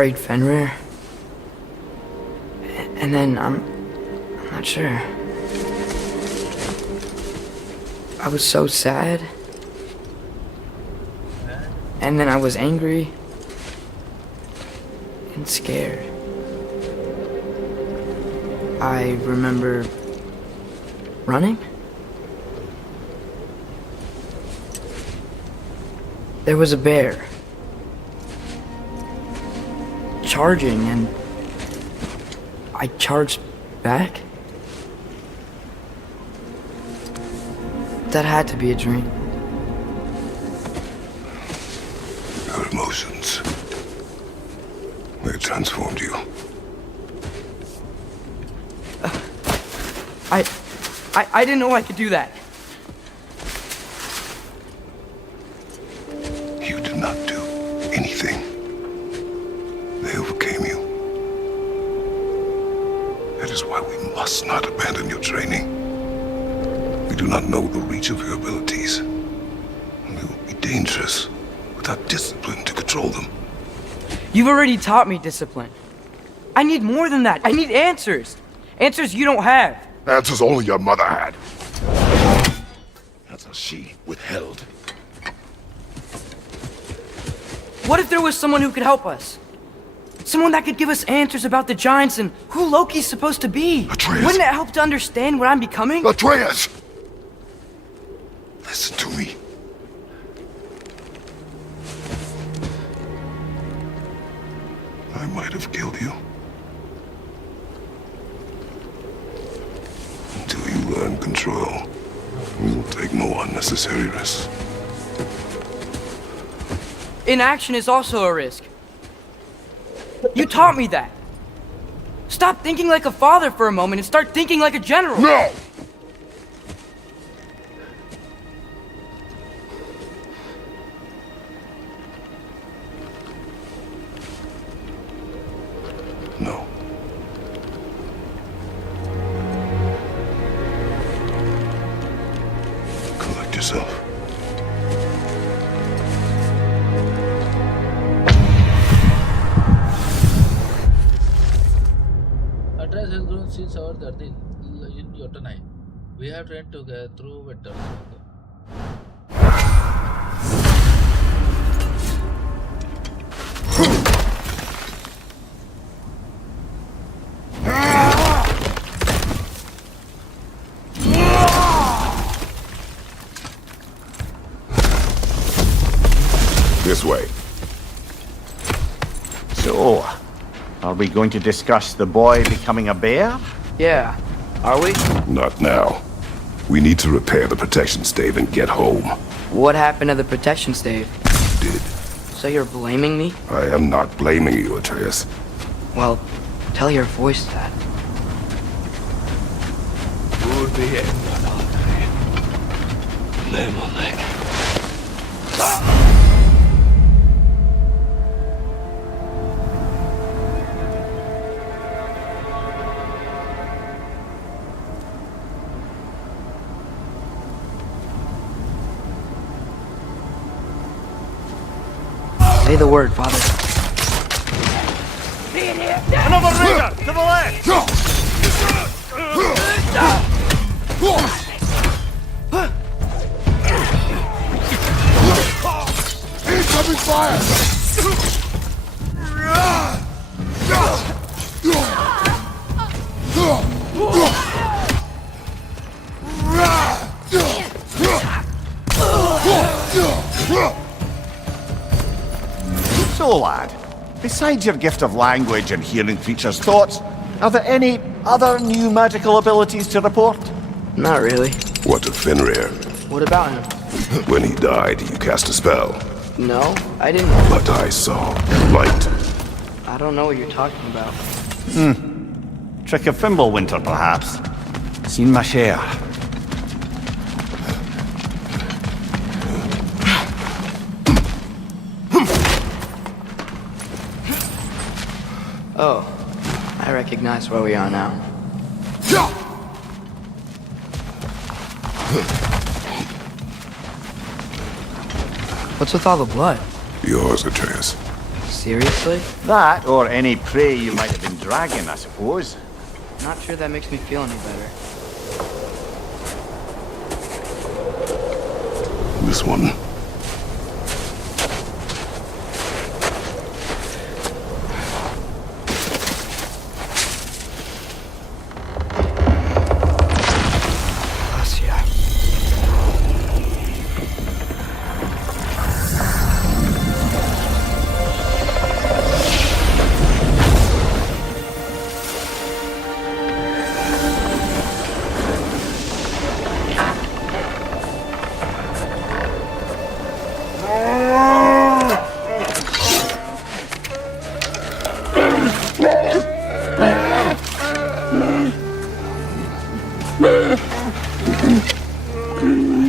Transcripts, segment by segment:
prayed Fenrir. And then I'm not sure. I was so sad. And then I was angry and scared. I remember running. There was a bear charging, and I charged back. That had to be a dream. Your emotions, they transformed you. I didn't know I could do that. You did not do anything. They overcame you. That is why we must not abandon your training. We do not know the reach of your abilities. And they will be dangerous without discipline to control them. You've already taught me discipline. I need more than that. I need answers. Answers you don't have. Answers only your mother had. Answers she withheld. What if there was someone who could help us? Someone that could give us answers about the giants and who Loki's supposed to be. Atreus. Wouldn't it help to understand what I'm becoming? Atreus! Listen to me. I might have killed you. Until you learn control, we will take no unnecessary risks. Inaction is also a risk. You taught me that. Stop thinking like a father for a moment and start thinking like a general. No! No. Collect yourself. Atreus has grown since our journey in Jotunheim. We have trained together through winter. This way. So, are we going to discuss the boy becoming a bear? Yeah, are we? Not now. We need to repair the protection stave and get home. What happened to the protection stave? Did. So you're blaming me? I am not blaming you, Atreus. Well, tell your voice that. Say the word, Father. Another rigger! To the left! Incoming fire! So, lad, besides your gift of language and hearing creatures' thoughts, are there any other new magical abilities to report? Not really. What of Fenrir? What about him? When he died, you cast a spell. No, I didn't. But I saw light. I don't know what you're talking about. Trick of Fimbulwinter, perhaps? Seen my share. Oh, I recognize where we are now. What's with all the blood? Yours, Atreus. Seriously? That, or any prey you might have been dragging, I suppose. Not sure that makes me feel any better. This one.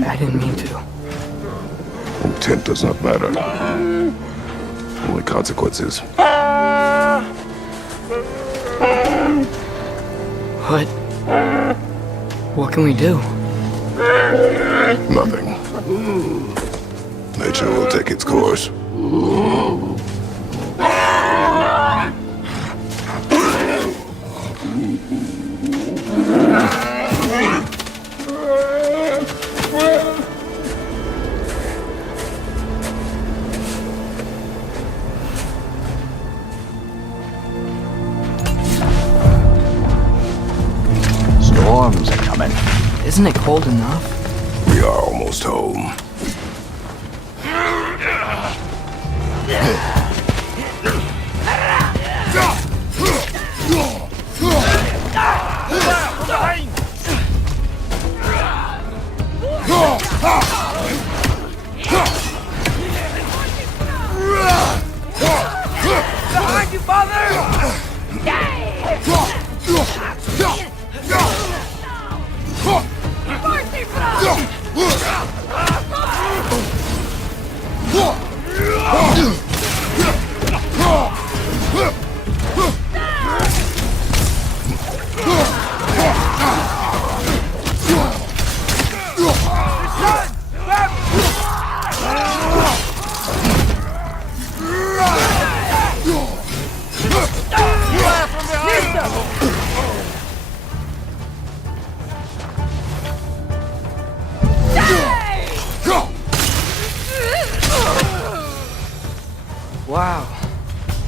I didn't mean to. Intent does not matter. Only consequences. What? What can we do? Nothing. Nature will take its course. Storms are coming. Isn't it cold enough? We are almost home. Behind you, father! Wow.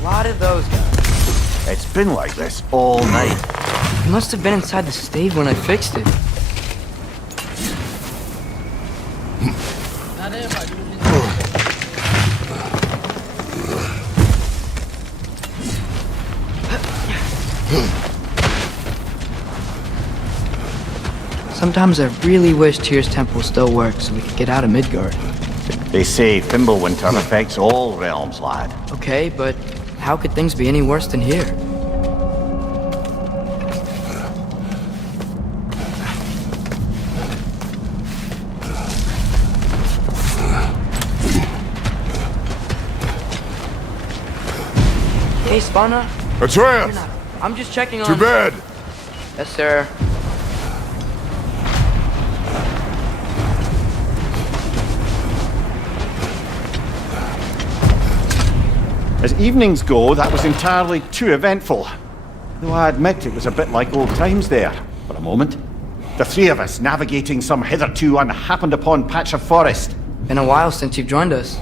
A lot of those guys. It's been like this all night. He must have been inside the stave when I fixed it. अरे बाजू Sometimes I really wish Tyr's temple still worked so we could get out of Midgard. They say Fimbulwinter affects all realms, lad. Okay, but how could things be any worse than here? Hey, Spana. Atreus! I'm just checking on... To bed! Yes, sir. As evenings go, that was entirely too eventful. Though I admit it was a bit like old times there, for a moment. The three of us navigating some hitherto unhappened upon patch of forest. Been a while since you've joined us.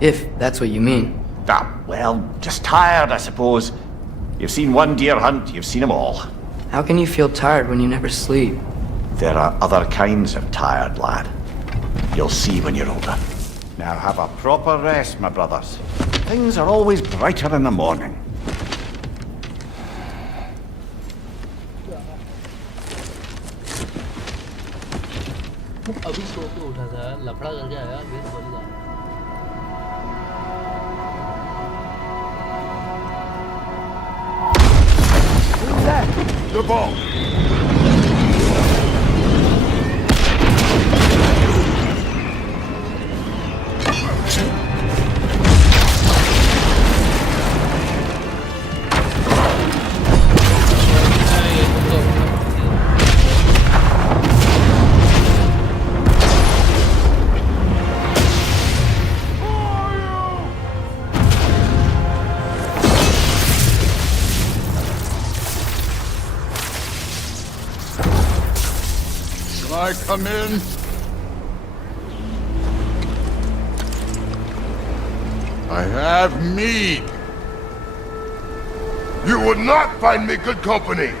If that's what you mean. Ah, well, just tired, I suppose. You've seen one deer hunt, you've seen them all. How can you feel tired when you never sleep? There are other kinds of tired, lad. You'll see when you're older. Now have a proper rest, my brothers. Things are always brighter in the morning. अभी सो के उठा था लफड़ा करके आया फिर बोलेगा The ball! Can I come in? I have mead. You would not find me good company.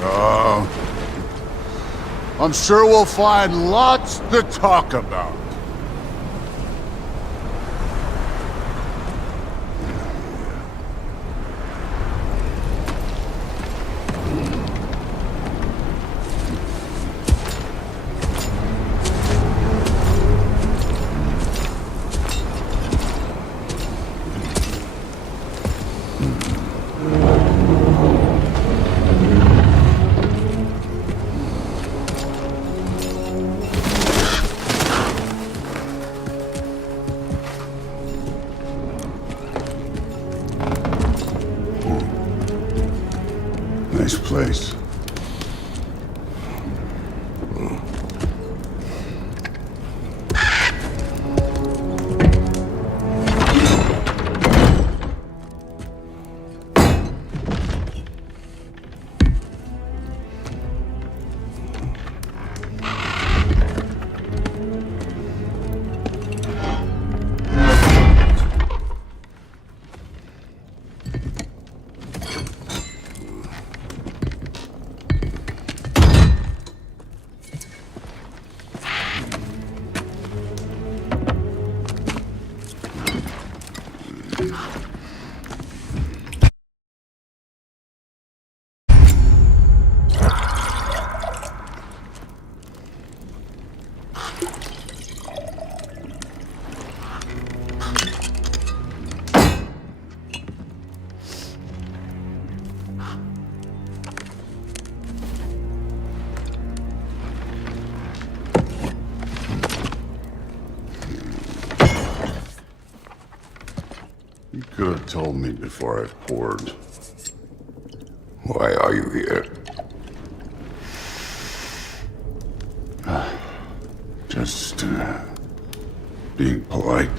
No. I'm sure we'll find lots to talk about. Nice place. You could have told me before I poured. Why are you here? Just, being polite.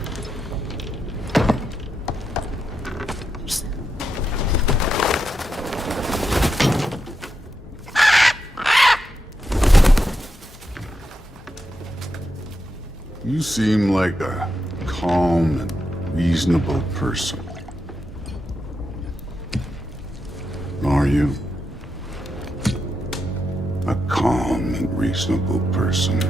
You seem like a calm and reasonable person. Are you? A calm and reasonable person.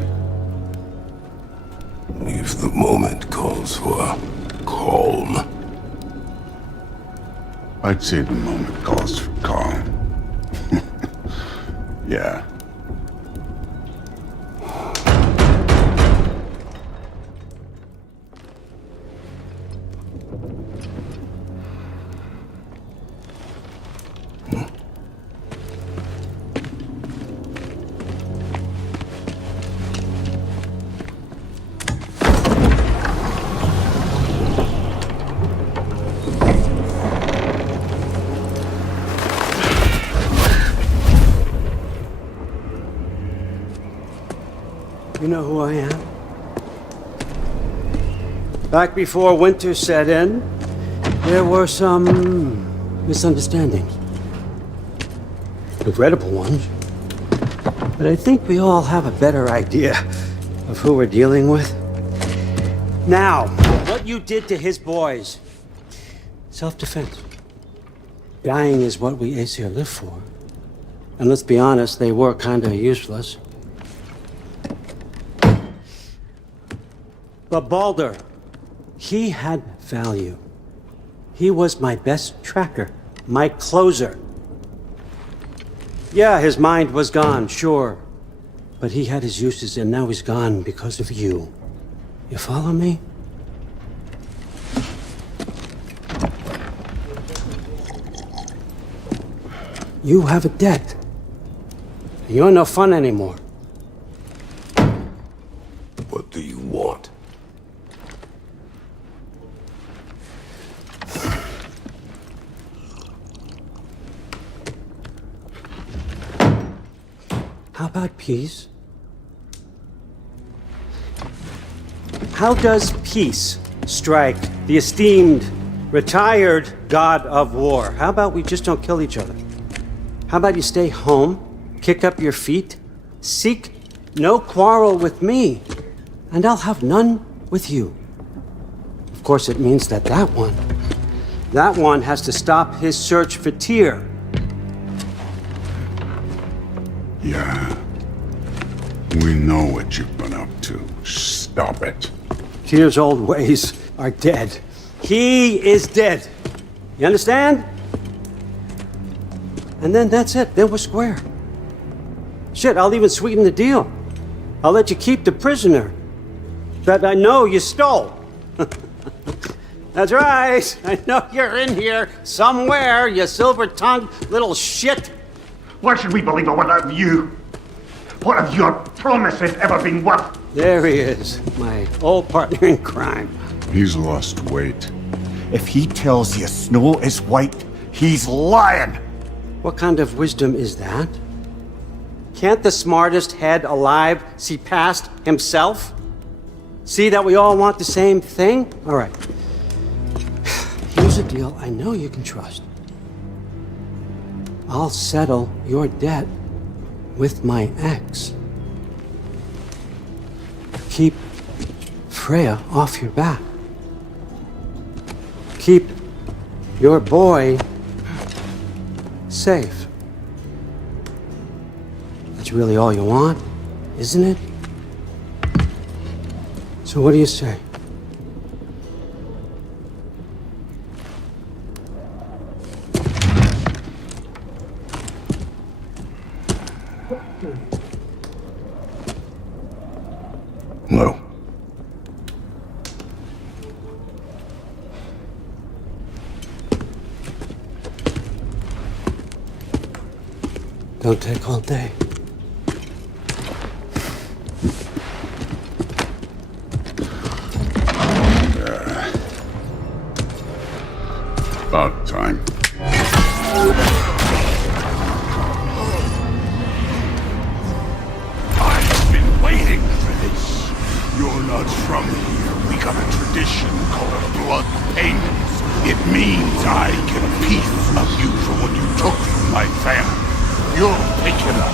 If the moment calls for calm. I'd say the moment calls for calm. Yeah. You know who I am? Back before winter set in, there were some misunderstandings. Regrettable ones. But I think we all have a better idea of who we're dealing with. Now, what you did to his boys. Self-defense. Dying is what we Aesir live for. And let's be honest, they were kinda useless. But Baldur, he had value. He was my best tracker, my closer. Yeah, his mind was gone, sure. But he had his uses, and now he's gone because of you. You follow me? You have a debt. You're no fun anymore. What do you want? How about peace? How does peace strike the esteemed, retired god of war? How about we just don't kill each other? How about you stay home, kick up your feet, seek no quarrel with me, and I'll have none with you. Of course, it means that that one has to stop his search for Tyr. Yeah. We know what you've been up to. Stop it. Tyr's old ways are dead. He is dead. You understand? And then that's it. Then we're square. Shit, I'll even sweeten the deal. I'll let you keep the prisoner that I know you stole. That's right. I know you're in here somewhere, you silver-tongued little shit. Why should we believe a word out of you? What have your promises ever been worth? There he is, my old partner in crime. He's lost weight. If he tells you snow is white, he's lying. What kind of wisdom is that? Can't the smartest head alive see past himself? See that we all want the same thing? All right. Here's a deal I know you can trust. I'll settle your debt with my ex. Keep Freya off your back. Keep your boy safe. That's really all you want, isn't it? So what do you say? No. Don't take all day. About time. I've been waiting for this. You're not from here. We got a tradition called blood payments. It means I get a piece of you for what you took from my family. You'll pick it up.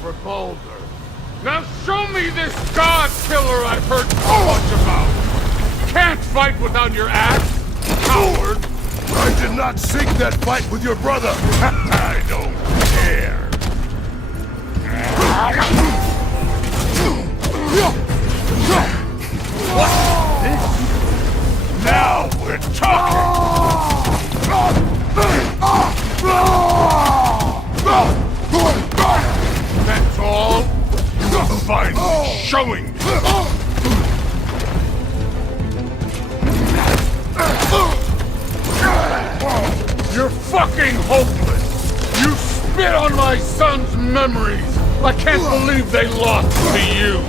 For Baldur. Now show me this god killer I've heard so much about. Can't fight without your axe, coward. I did not seek that fight with your brother. I don't care. Now we're talking! That's all? Finally showing me! You're fucking hopeless! You spit on my son's memories! I can't believe they lost to you!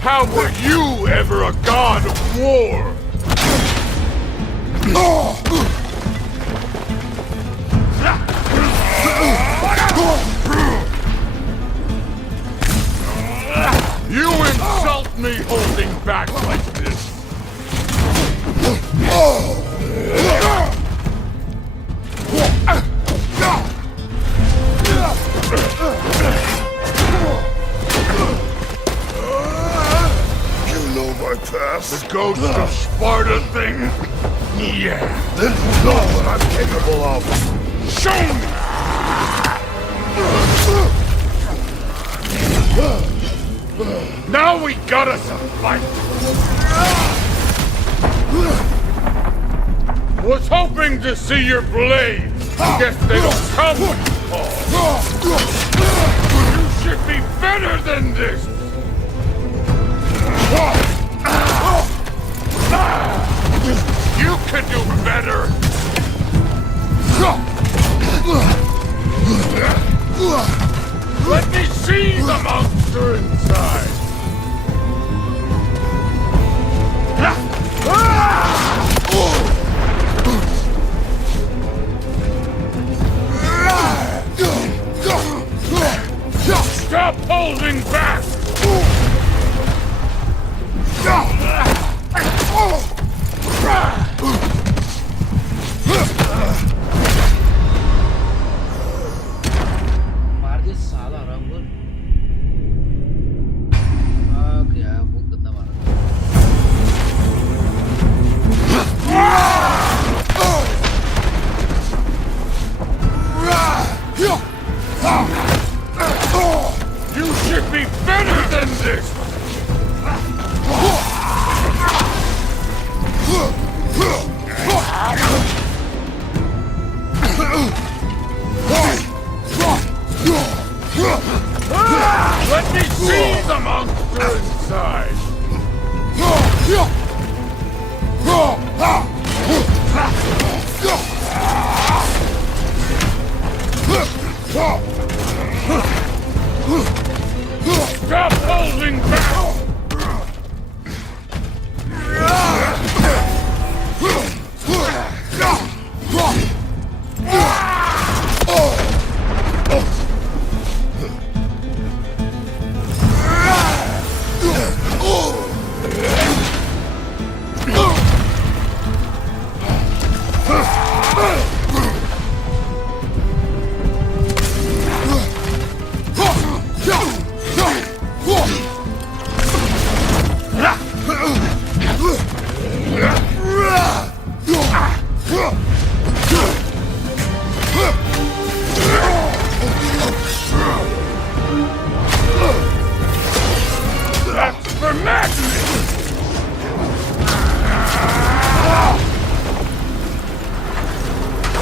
How were you ever a god of war? You insult me holding back like this! You know my past. The ghost of Sparta thing? Yeah. Then you know what I'm capable of. Show me! Now we got us a fight! Was hoping to see your blade. Guess they don't come when you call. You should be better than this! You can do better! Let me see the monster inside!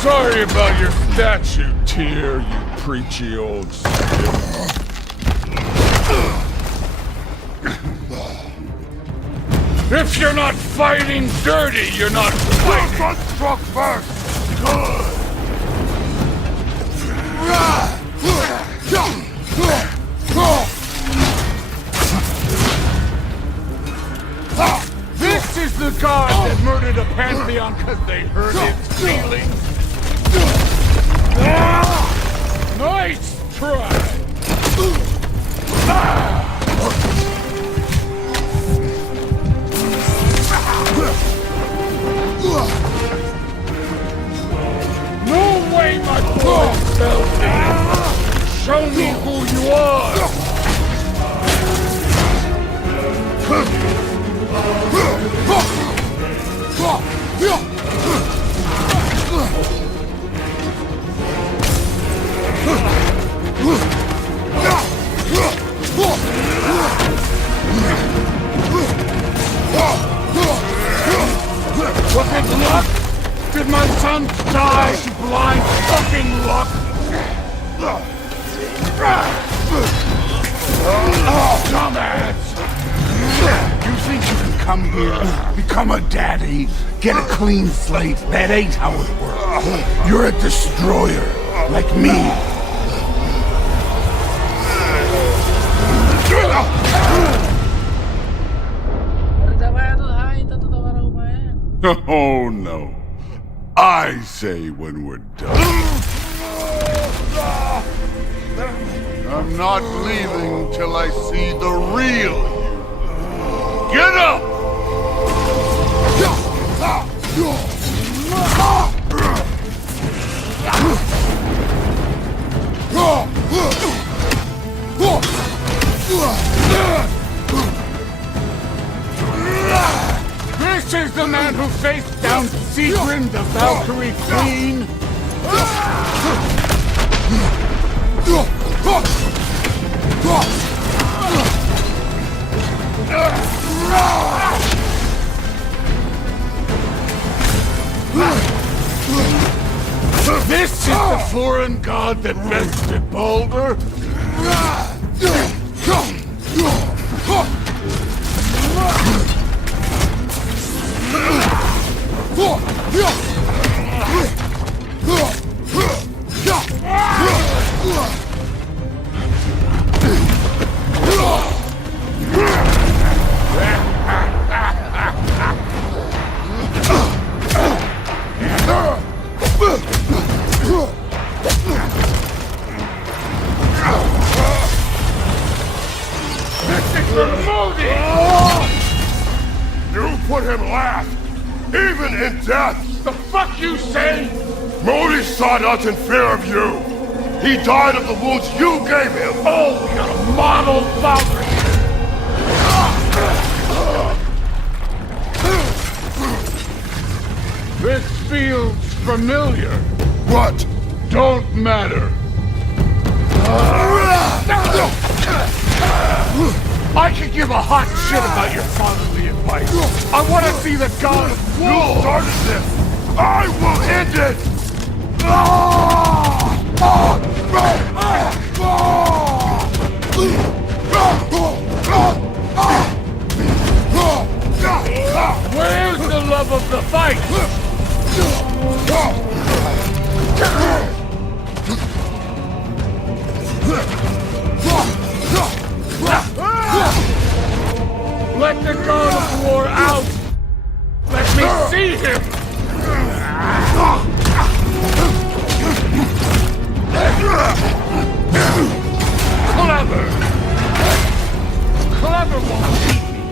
Sorry about your statue, Tyr, you preachy old stiff. If you're not fighting dirty, you're not fighting. Got struck first. Good. This is the god that murdered a pantheon because they hurt its feelings. Nice try. No way my boy fell me. Show me who you are. Was it luck? Did my son die to blind fucking luck? Dumbass! You think you can come here, become a daddy, get a clean slate? That ain't how it works. You're a destroyer, like me. Oh no. I say when we're done. I'm not leaving till I see the real you. Get up! This is the man who faced down Sigrun, the Valkyrie Queen. This is the foreign god that bested Baldur. You put him last, even in death. The fuck you say? Modi sought us in fear of you. He died of the wounds you gave him. Oh, we got a model Valkyrie. This feels familiar. What? Don't matter. I could give a hot shit about your fatherly advice. I want to see the god of war. You started this. I will end it. Where's the love of the fight? Let the god of war out! Let me see him! Clever! Clever won't beat me!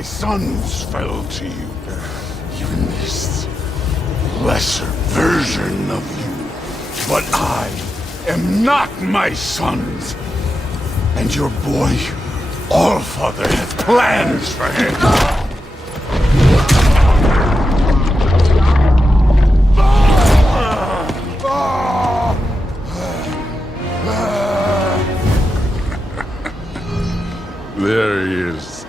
my sons fell to you. Even this lesser version of you. But I am not my sons. And your boy, Allfather, has plans for him. There he is.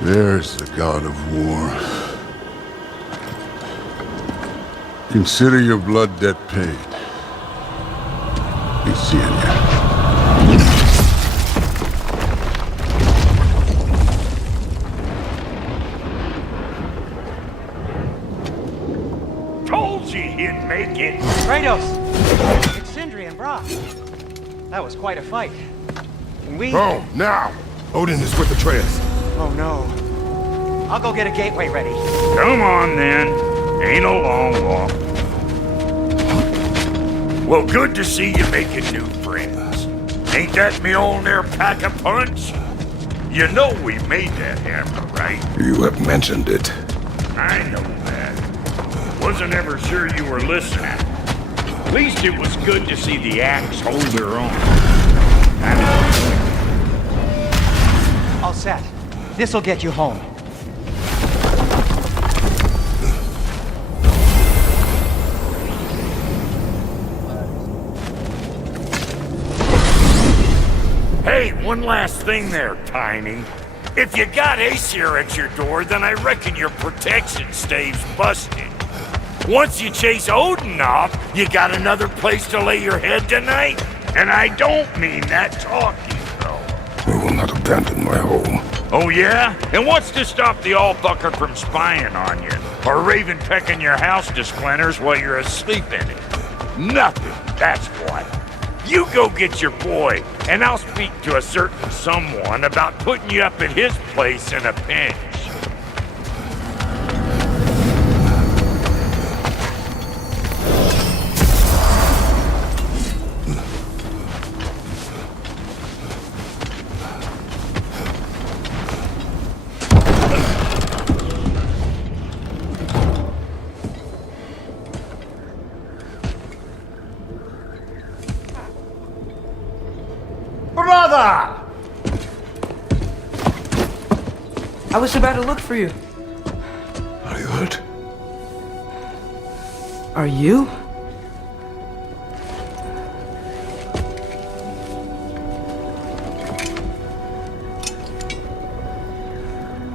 There's the god of war. Consider your blood debt paid. Be seeing ya. Told you he'd make it. Kratos! It's Sindri and Brock. That was quite a fight. Can we... Oh, now! Odin is with Atreus. Oh no. I'll go get a gateway ready. Come on, then. Ain't a long walk. Well, good to see you making new friends. Ain't that Mjolnir pack a punch? You know we made that hammer, right? You have mentioned it. I know that. Wasn't ever sure you were listening. At least it was good to see the axe hold her own. All set. This'll get you home. Hey, one last thing there, Tiny. If you got Aesir at your door, then I reckon your protection stave's busted. Once you chase Odin off, you got another place to lay your head tonight? And I don't mean that talking, though. I will not abandon my home. Oh, yeah? And what's to stop the all-fucker from spying on you? Or Raven pecking your house to splinters while you're asleep in it? Nothing, that's what. You go get your boy, and I'll speak to a certain someone about putting you up at his place in a pinch. Brother! I was about to look for you. Are you hurt? Are you?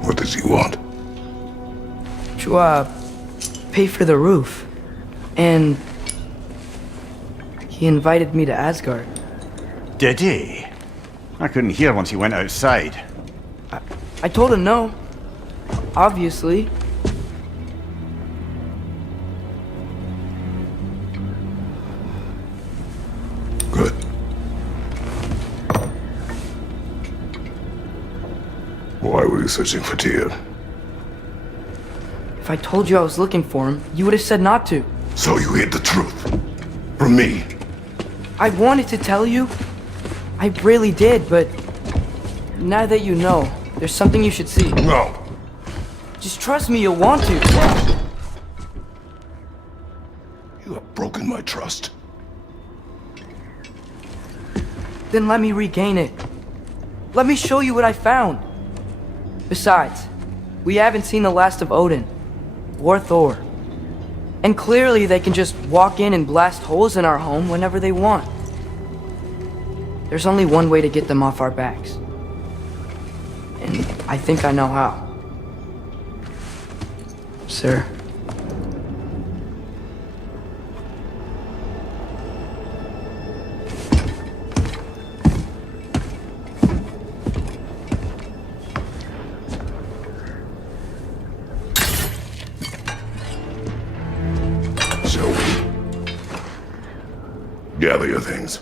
What does he want? To, pay for the roof. And he invited me to Asgard. Did he? I couldn't hear once he went outside. I told him no. Obviously. Good. Why were you searching for Tyr? If I told you I was looking for him, you would have said not to. So you hid the truth. From me. I wanted to tell you. I really did, but now that you know, there's something you should see. No. Just trust me, you'll want to. You have broken my trust. Then let me regain it. Let me show you what I found. Besides, we haven't seen the last of Odin or Thor. And clearly they can just walk in and blast holes in our home whenever they want. There's only one way to get them off our backs. And I think I know how. Sir. Shall we? Gather your things.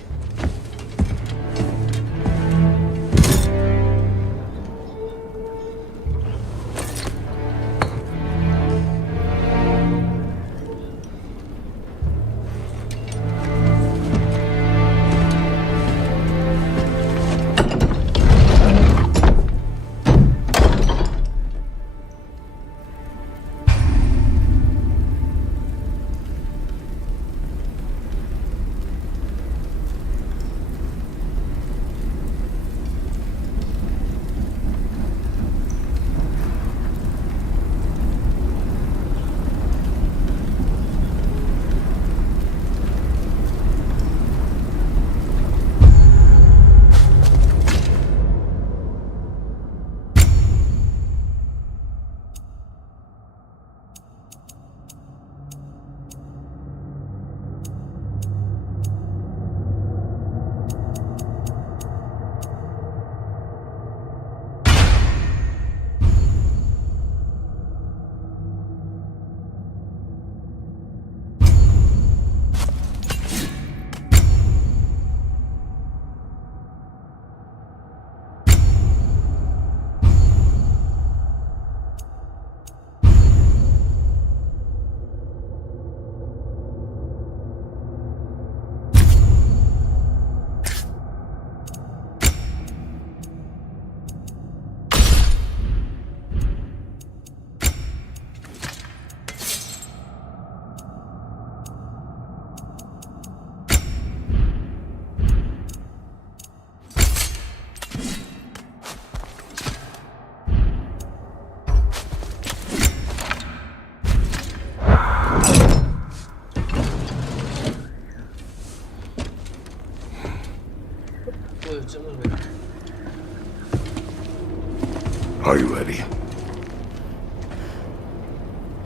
Are you ready?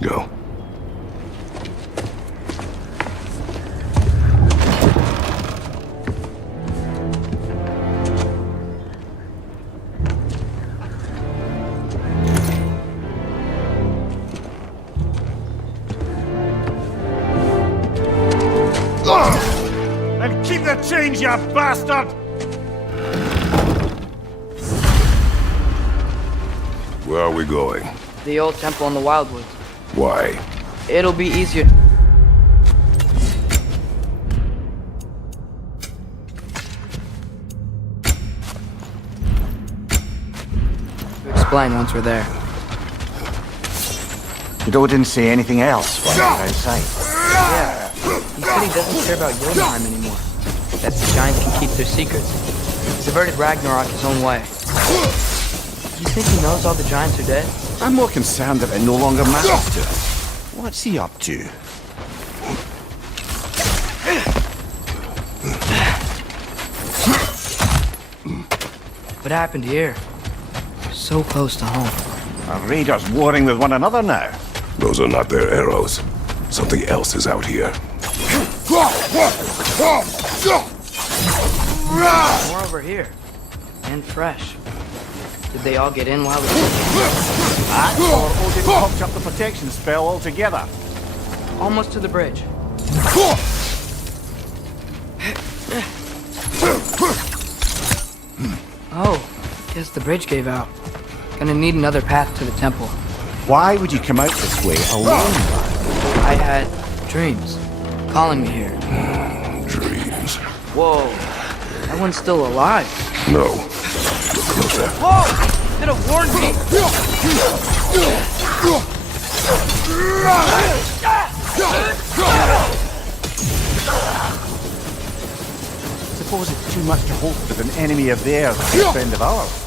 Go. And keep the change, you bastard! Where are we going? The old temple in the Wildwoods. Why? It'll be easier to explain once we're there. Did Odin say anything else while you were outside? Yeah, he said he doesn't care about Jotunheim anymore. That the giants can keep their secrets. He's averted Ragnarok his own way. You think he knows all the giants are dead? I'm more concerned that it no longer matters to us. What's he up to? What happened here? So close to home. Are raiders warring with one another now? Those are not their arrows. Something else is out here. More over here. And fresh. Did they all get in while we were That, or Odin cocked up the protection spell altogether. almost to the bridge? Oh, guess the bridge gave out. Gonna need another path to the temple. Why would you come out this way alone? I had dreams calling me here. Dreams. Whoa, that one's still alive. No. Look closer. Whoa! Could have warned me! Suppose it's too much to hope that an enemy of theirs is a friend of ours.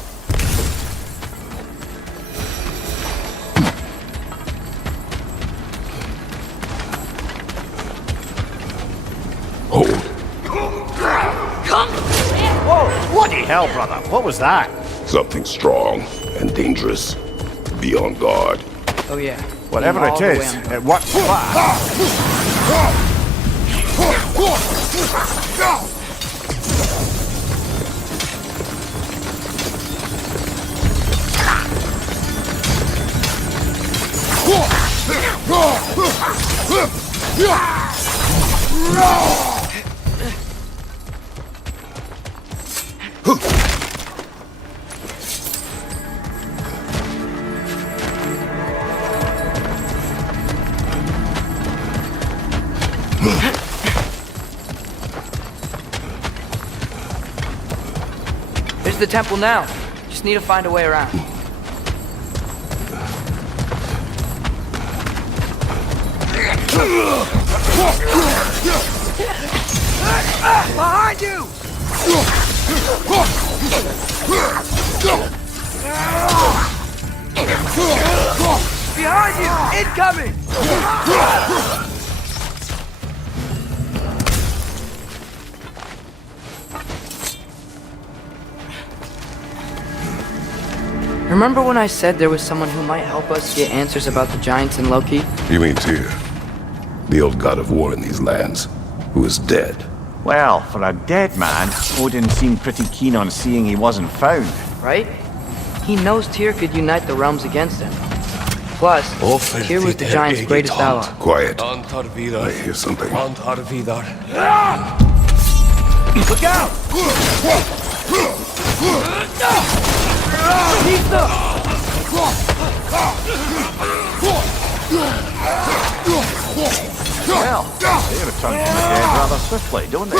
Hold. Whoa! Bloody hell, brother! What was that? Something strong and dangerous. Be on guard. Oh yeah. Whatever All it the way is, on the- it works fast. There's the temple now. Just need to find a way around. Behind you! Behind you! Incoming! Remember when I said there was someone who might help us get answers about the giants and Loki? You mean Tyr? The old god of war in these lands, who is dead. Well, for a dead man, Odin seemed pretty keen on seeing he wasn't found. Right? He knows Tyr could unite the realms against him. Plus, Tyr was the giant's greatest ally. Quiet. I hear something. Look out! Well, they return from the dead rather swiftly, don't they?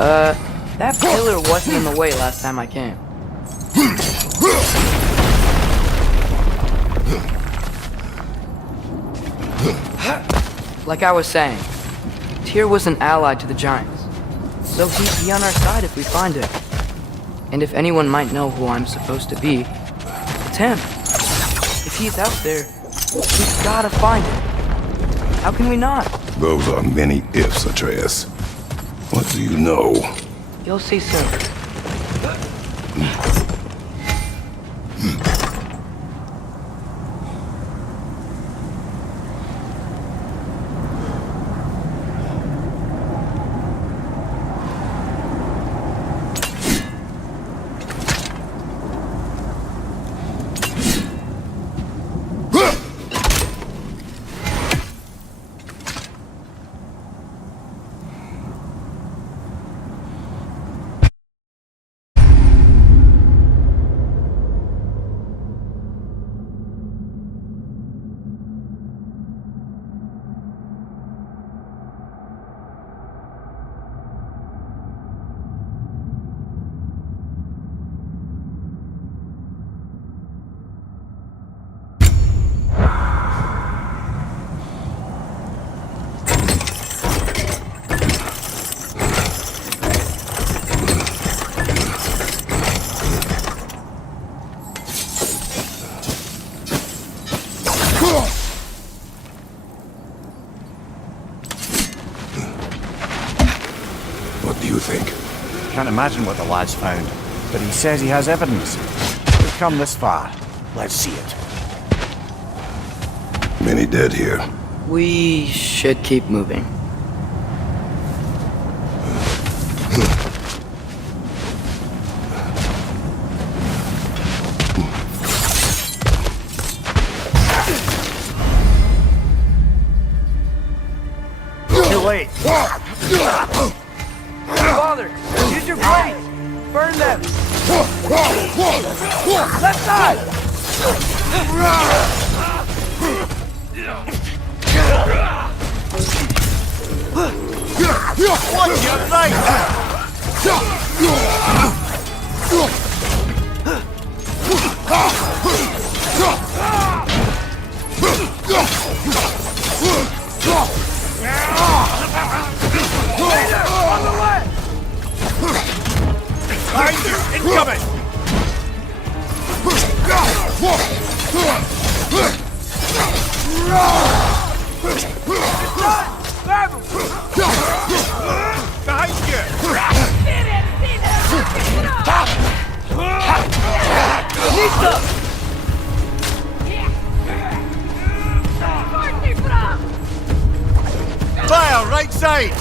That pillar wasn't in the way last time I came. Like I was saying, Tyr was an ally to the Giants, so he'd be on our side if we find him. And if anyone might know who I'm supposed to be, it's him. If he's out there, we've gotta find him. How can we not? Those are many ifs, Atreus. What do you know? You'll see soon. What do you think? Can't imagine what the lad's found, but he says he has evidence. We've come this far. Let's see it. Many dead here. We should keep moving. Too late. Father, use your blade! Burn them! Left side! Watch your right! On the left! Behind you! Incoming! Grab him! Behind you! Nista! Fire, right side!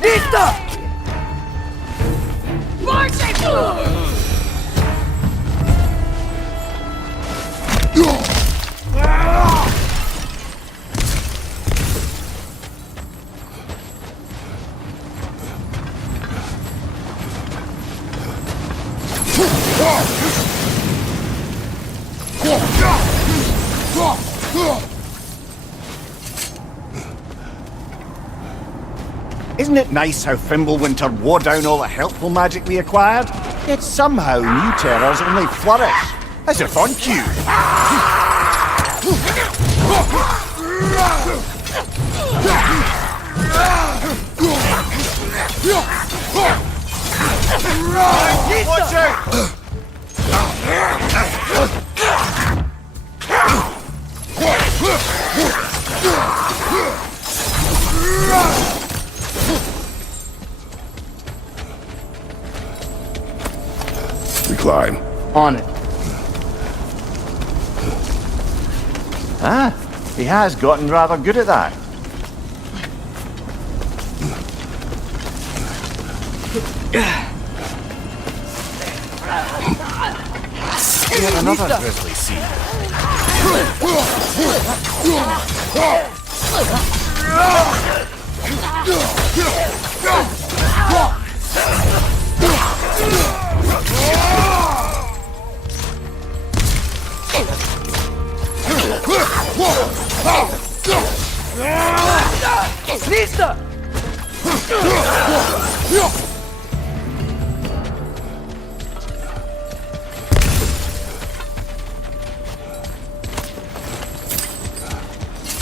Nista! Isn't it nice how Fimbulwinter wore down all the helpful magic we acquired? Yet somehow new terrors only flourish, as if on cue. Watch out! We climb. On it. Ah, he has gotten rather good at that. Yet another grisly scene. Nista!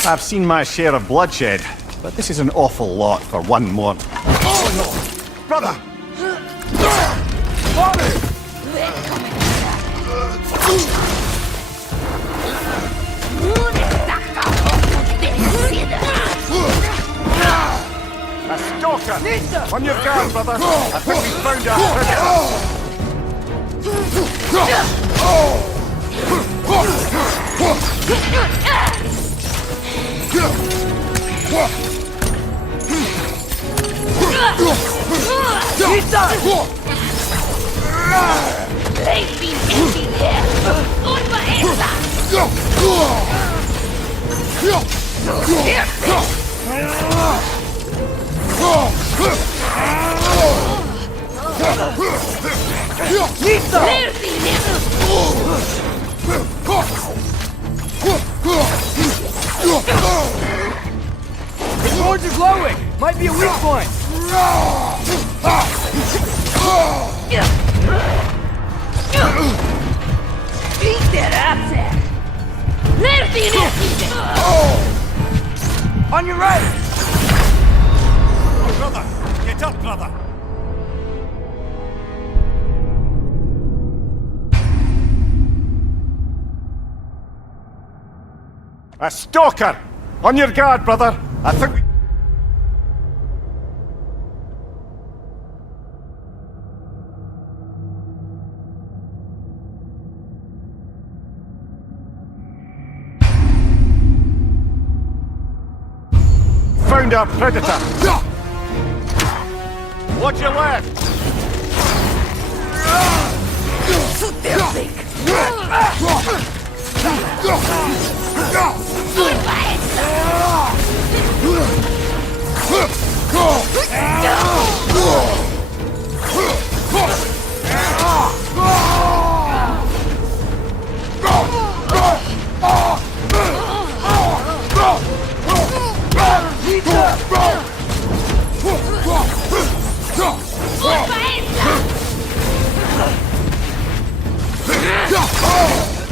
I've seen my share of bloodshed, but this is an awful lot for one more. Oh no! Brother! A stalker! On your guard, brother! I think we found our His horns are glowing! Might be a weak point! On your right! brother! Get up, brother! A stalker! On your guard, brother! I think we... Found our predator! Watch your left!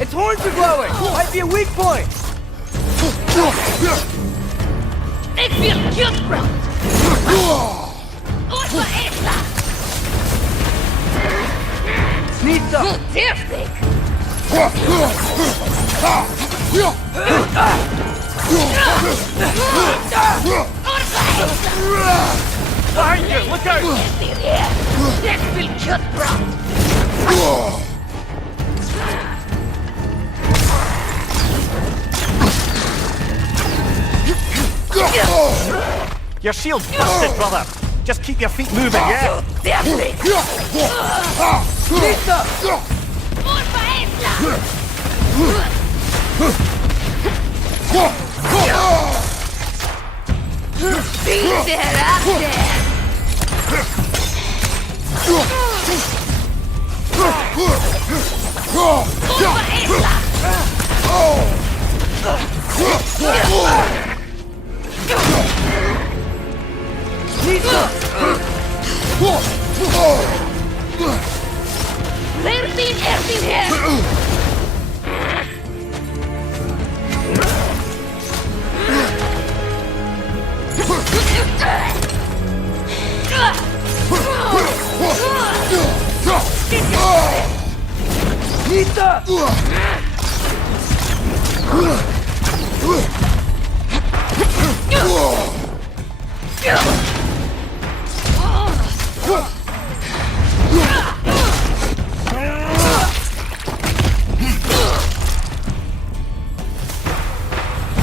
Its horns are glowing! Might be a weak point! Ik wil kutbrand! Orva esta! Nista! Terfik! Behind you! Look out! Ik wil kutbrand! Your shield's busted, brother! Just keep your feet moving, yeah? Terfik! Nista! Orva esta! Peter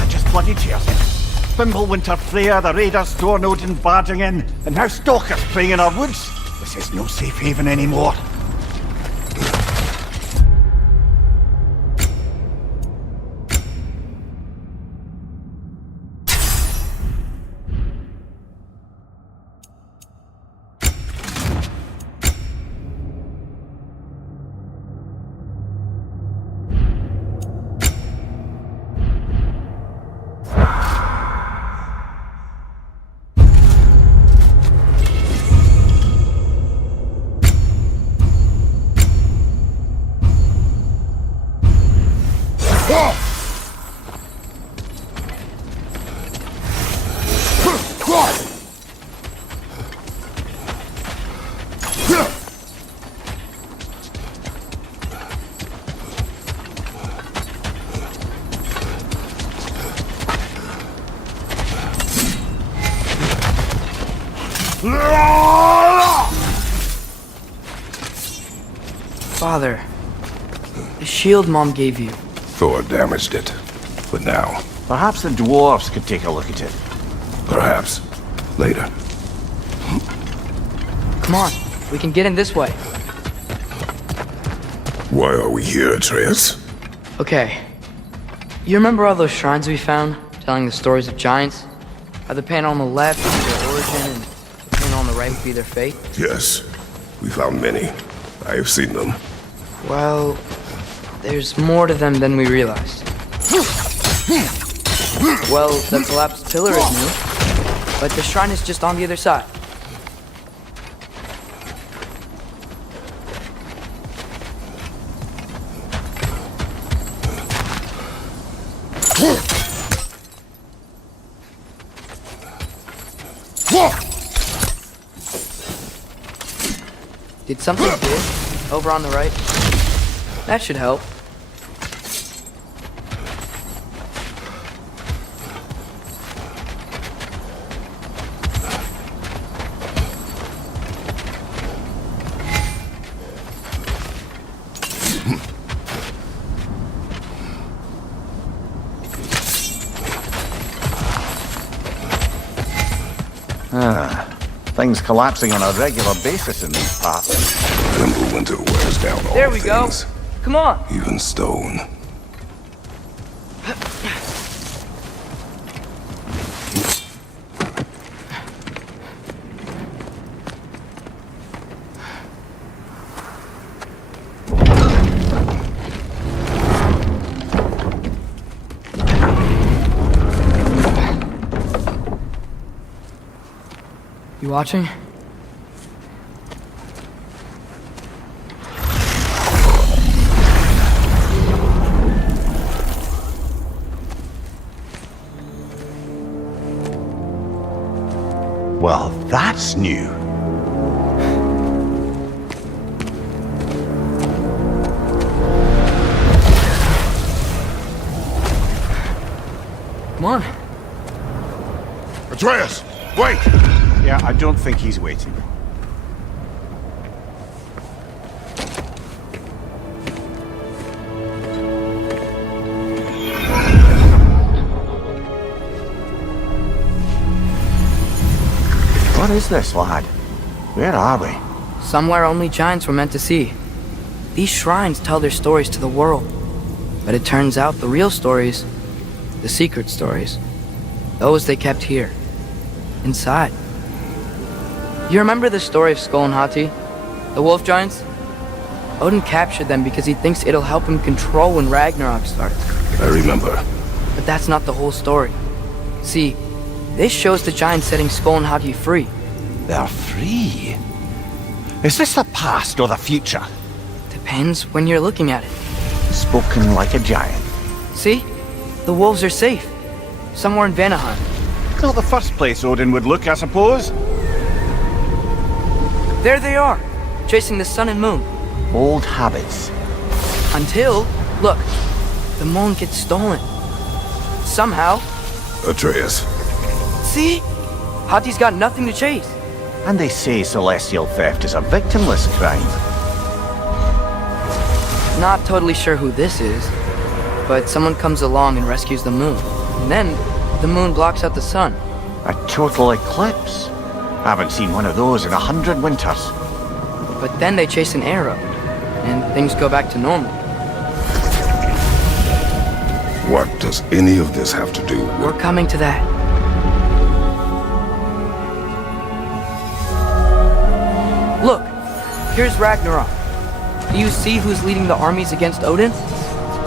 Just bloody tears. Winter Freya, the raiders, Stornode and barging in, and now stalkers preying in our woods. This is no safe haven anymore. Father, the shield Mom gave you. Thor damaged it. But now, Perhaps the dwarves could take a look at it. perhaps, later. Come on, we can get in this way. Why are we here, Atreus? Okay. You remember all those shrines we found, telling the stories of giants? How the panel on the left is their origin, and the panel on the right would be their fate? Yes, we found many. I have seen them. Well, there's more to them than we realized. Well, the collapsed pillar is new, but the shrine is just on the other side. Did something give over on the right? That should help. Things collapsing on a regular basis in these parts. Simple winter wears down all There we go. things, Come on. even stone. You watching? Well, that's new. Come on. Atreus, wait! Yeah, I don't think he's waiting. What is this, lad? Where are we? Somewhere only giants were meant to see. These shrines tell their stories to the world. But it turns out the real stories, the secret stories, those they kept here, inside. You remember the story of Skull and Hati? The wolf giants? Odin captured them because he thinks it'll help him control when Ragnarok starts. I remember. But that's not the whole story. See, this shows the giants setting Skull and Hati free. They're free. Is this the past or the future? Depends when you're looking at it. Spoken like a giant. See? The wolves are safe. Somewhere in Vanaheim. Not the first place Odin would look, I suppose. There they are, chasing the sun and moon. Old habits. Until, look, the moon gets stolen. Somehow. Atreus, See? Hati's got nothing to chase. And they say celestial theft is a victimless crime. Not totally sure who this is, but someone comes along and rescues the moon. And then, the moon blocks out the sun. A total eclipse. Haven't seen one of those in 100 winters. But then they chase an arrow, and things go back to normal. what does any of this have to do with... We're coming to that. Look, here's Ragnarok. Do you see who's leading the armies against Odin?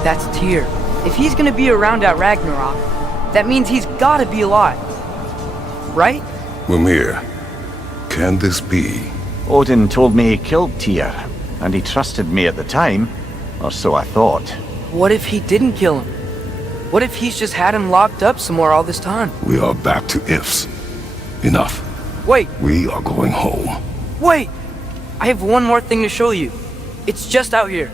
That's Tyr. If he's gonna be around at Ragnarok, that means he's gotta be alive. Right? Mimir, can this be? Odin told me he killed Tyr, and he trusted me at the time, or so I thought. What if he didn't kill him? What if he's just had him locked up somewhere all this time? We are back to ifs. Enough. Wait, We are going home. wait! I have one more thing to show you. It's just out here.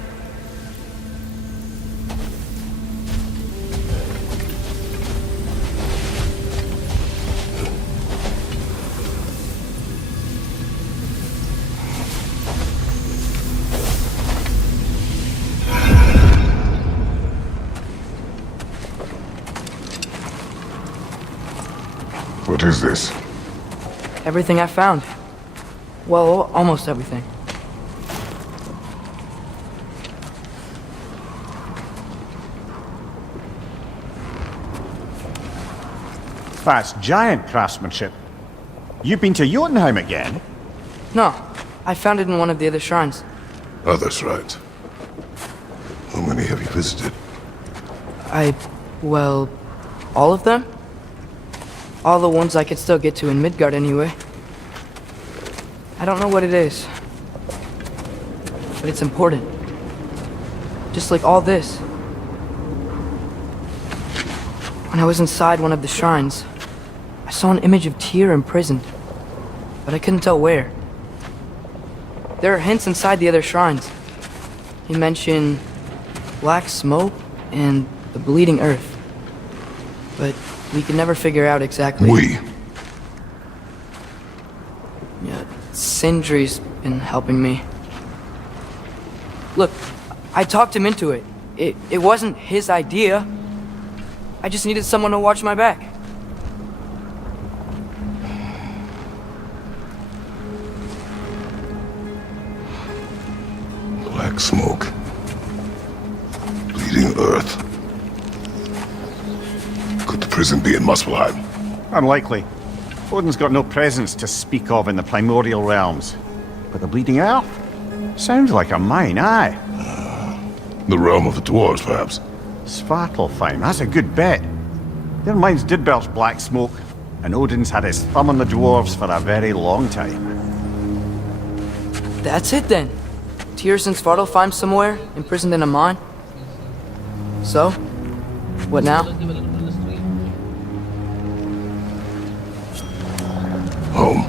What is this? Everything I found. Well, almost everything. That's giant craftsmanship. You've been to Jotunheim again? No, I found it in one of the other shrines. Other shrines. How many have you visited? Well, all of them? All the ones I could still get to in Midgard anyway. I don't know what it is, but it's important. Just like all this. When I was inside one of the shrines, I saw an image of Tyr imprisoned, but I couldn't tell where. There are hints inside the other shrines. He mentioned black smoke and the bleeding earth, but we could never figure out exactly. Yeah, Sindri's been helping me. Look, I talked him into it. It wasn't his idea. I just needed someone to watch my back. Black smoke. Bleeding earth. Could the prison be in Muspelheim? Unlikely. Odin's got no presence to speak of in the primordial realms. But the Bleeding Earth? Sounds like a mine, aye. The realm of the dwarves, perhaps. Svartalfheim, that's a good bet. Their mines did belch black smoke, and Odin's had his thumb on the dwarves for a very long time. That's it then. Tyr's in Svartalfheim somewhere, imprisoned in a mine. So, what now? Home.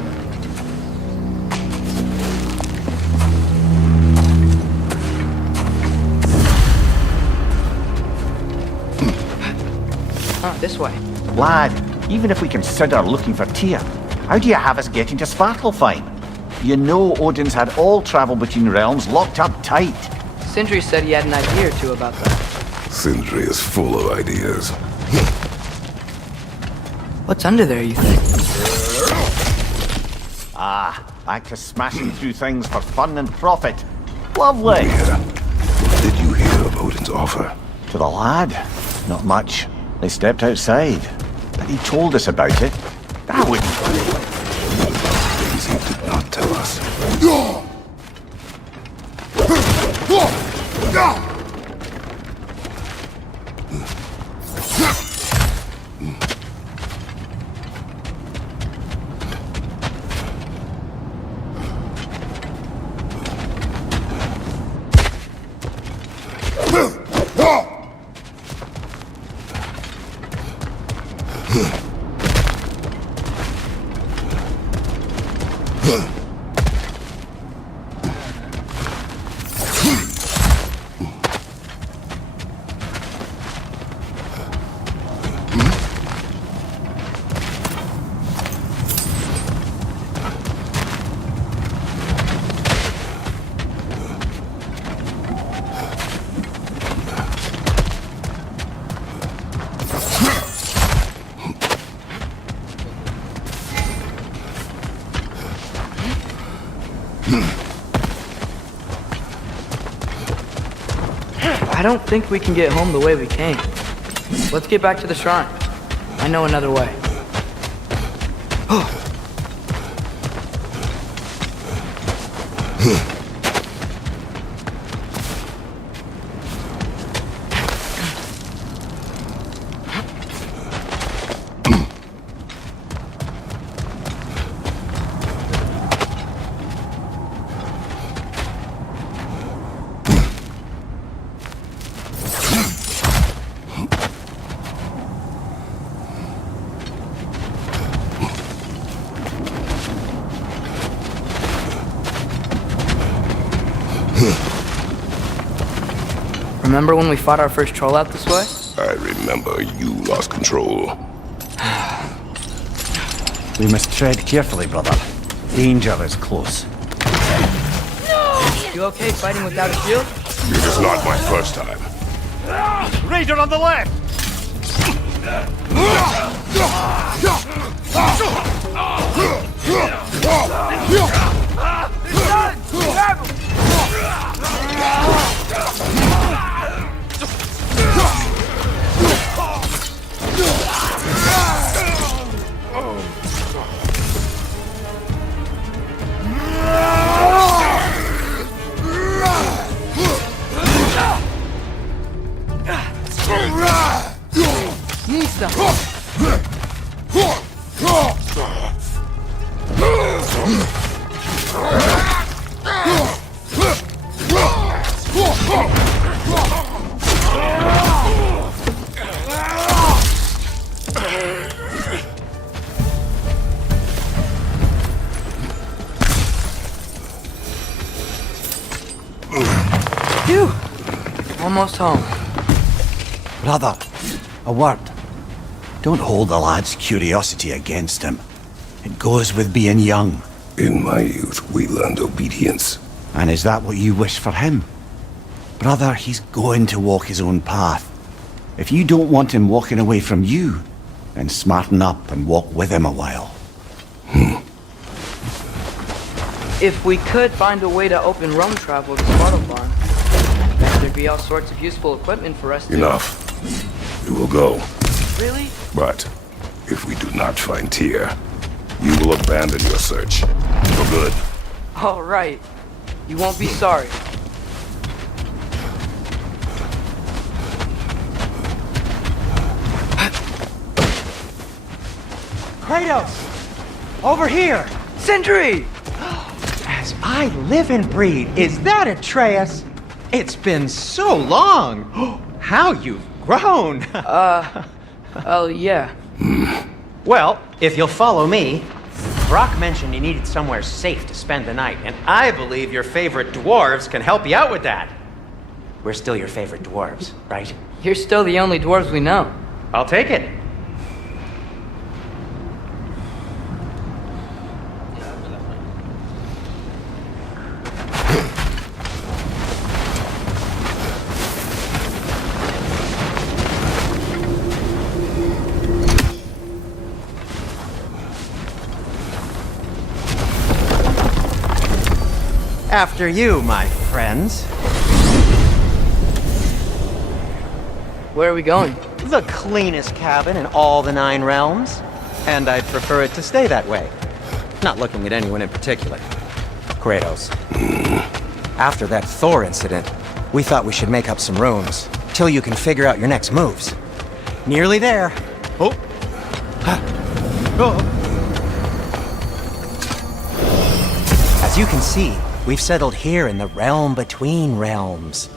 This way. Lad, even if we consider looking for Tyr, how do you have us getting to Svartalfheim? You know Odin's had all travel between realms locked up tight. Sindri said he had an idea or two about that. Sindri is full of ideas. What's under there, you think? Ah, back to smashing through things for fun and profit. Lovely. What did you hear of Odin's offer? To the lad, not much. They stepped outside, but he told us about it. That wouldn't... Things he did not tell us. I don't think we can get home the way we came. Let's get back to the shrine. I know another way. Remember when we fought our first troll out this way? I remember you lost control. We must tread carefully, brother. Danger is close. You okay fighting without a shield? It is not my first time. Raider on the left! Needs them. Phew. Almost home. Brother, a word. Don't hold the lad's curiosity against him. It goes with being young. In my youth, we learned obedience. And is that what you wish for him? Brother, he's going to walk his own path. If you don't want him walking away from you, then smarten up and walk with him a while. If we could find a way to open realm travel to Svartalfheim, then there'd be all sorts of useful equipment for us to... Enough. We will go. Really? But if we do not find Tyr, you will abandon your search. For good. All right. You won't be sorry. Kratos! Over here! Sindri! As I live and breathe, is that Atreus? It's been so long! How you've grown! Oh, yeah. Well, if you'll follow me, Brock mentioned you needed somewhere safe to spend the night, and I believe your favorite dwarves can help you out with that. We're still your favorite dwarves, right? You're still the only dwarves we know. I'll take it. After you, my friends. Where are we going? The cleanest cabin in all the 9 realms. And I'd prefer it to stay that way. Not looking at anyone in particular. Kratos. After that Thor incident, we thought we should make up some rooms, till you can figure out your next moves. Nearly there. Oh. As you can see, we've settled here in the realm between realms.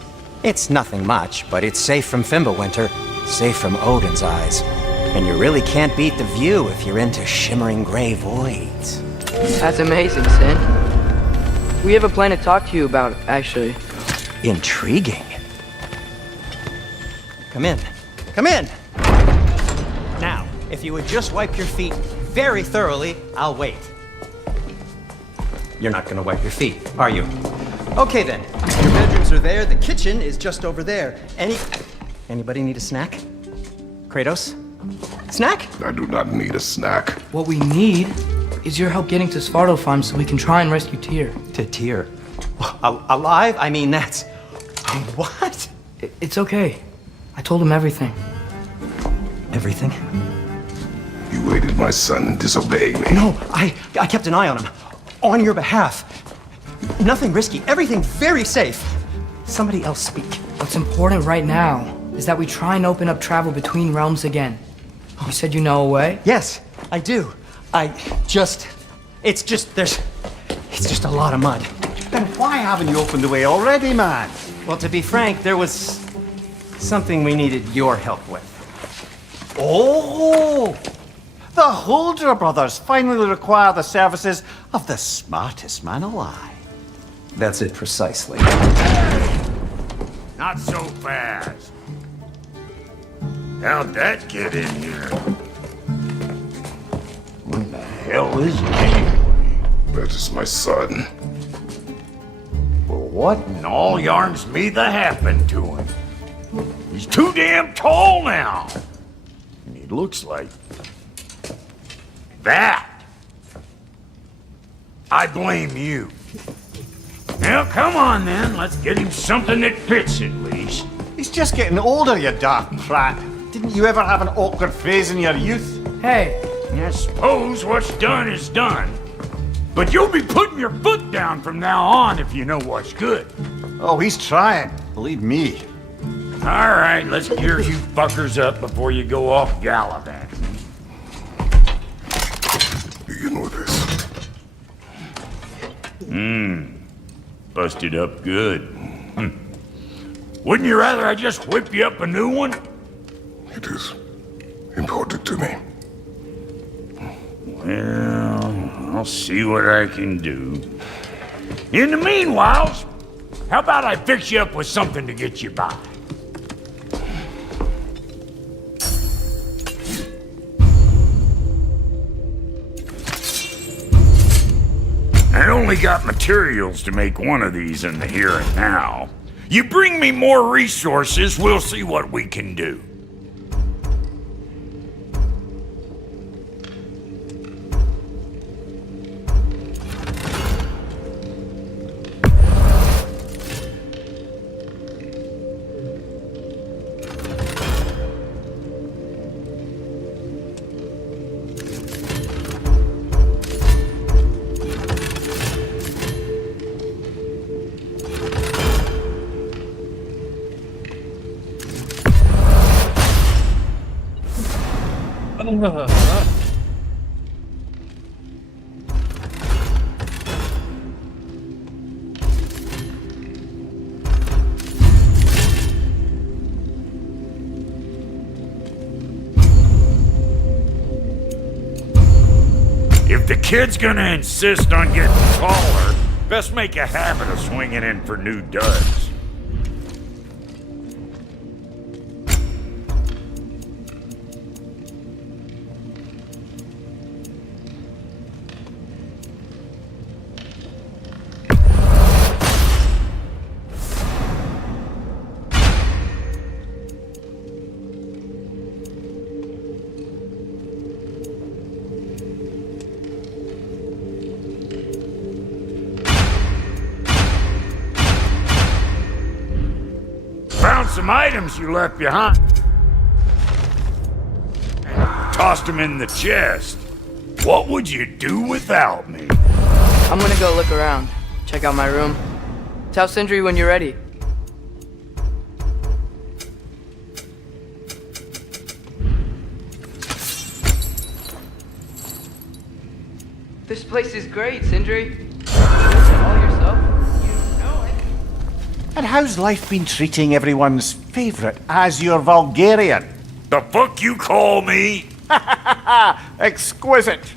It's nothing much, but it's safe from Fimbulwinter, safe from Odin's eyes. And you really can't beat the view if you're into shimmering gray voids. That's amazing, Sin. We have a plan to talk to you about, actually. Intriguing. Come in. Come in! Now, if you would just wipe your feet very thoroughly, I'll wait. You're not gonna wipe your feet, are you? Okay then. Your bedrooms are there, the kitchen is just over there. Anybody need a snack? Kratos? Snack? I do not need a snack. What we need is your help getting to Svartalfheim so we can try and rescue Tyr. To Tyr? Alive? I mean, that's... What? It's okay. I told him everything. Everything? You aided my son disobeying me. No, I kept an eye on him. On your behalf. Nothing risky, everything very safe. Somebody else speak. What's important right now is that we try and open up travel between realms again. You said you know a way? Yes, I do. It's just a lot of mud. Then why haven't you opened the way already, man? Well, to be frank, there was something we needed your help with. Oh! The Holder brothers finally require the services of the smartest man alive. That's it precisely. Not so fast. How'd that get in here? What the hell is it anyway? That is my son. Well, what in all yarns me that happened to him? He's too damn tall now. And he looks like that. I blame you. Now, come on then. Let's get him something that fits at least. He's just getting older, you daft prat. Didn't you ever have an awkward phase in your youth? Hey, I suppose what's done is done. But you'll be putting your foot down from now on if you know what's good. Oh, he's trying. Believe me. All right, let's gear you fuckers up before you go off gallivanting. Begin with this. Busted up good. Wouldn't you rather I just whip you up a new one? It is important to me. Well, I'll see what I can do. In the meanwhile, how about I fix you up with something to get you by? I only got materials to make one of these in the here and now. You bring me more resources, we'll see what we can do. If the kid's gonna insist on getting taller, best make a habit of swinging in for new duds. Found some items you left behind. Tossed them in the chest. What would you do without me? I'm gonna go look around. Check out my room. Tell Sindri when you're ready. This place is great, Sindri. You built it all yourself? You know it. And how's life been treating everyone's favourite Azure Vulgarian? The fuck you call me? Exquisite.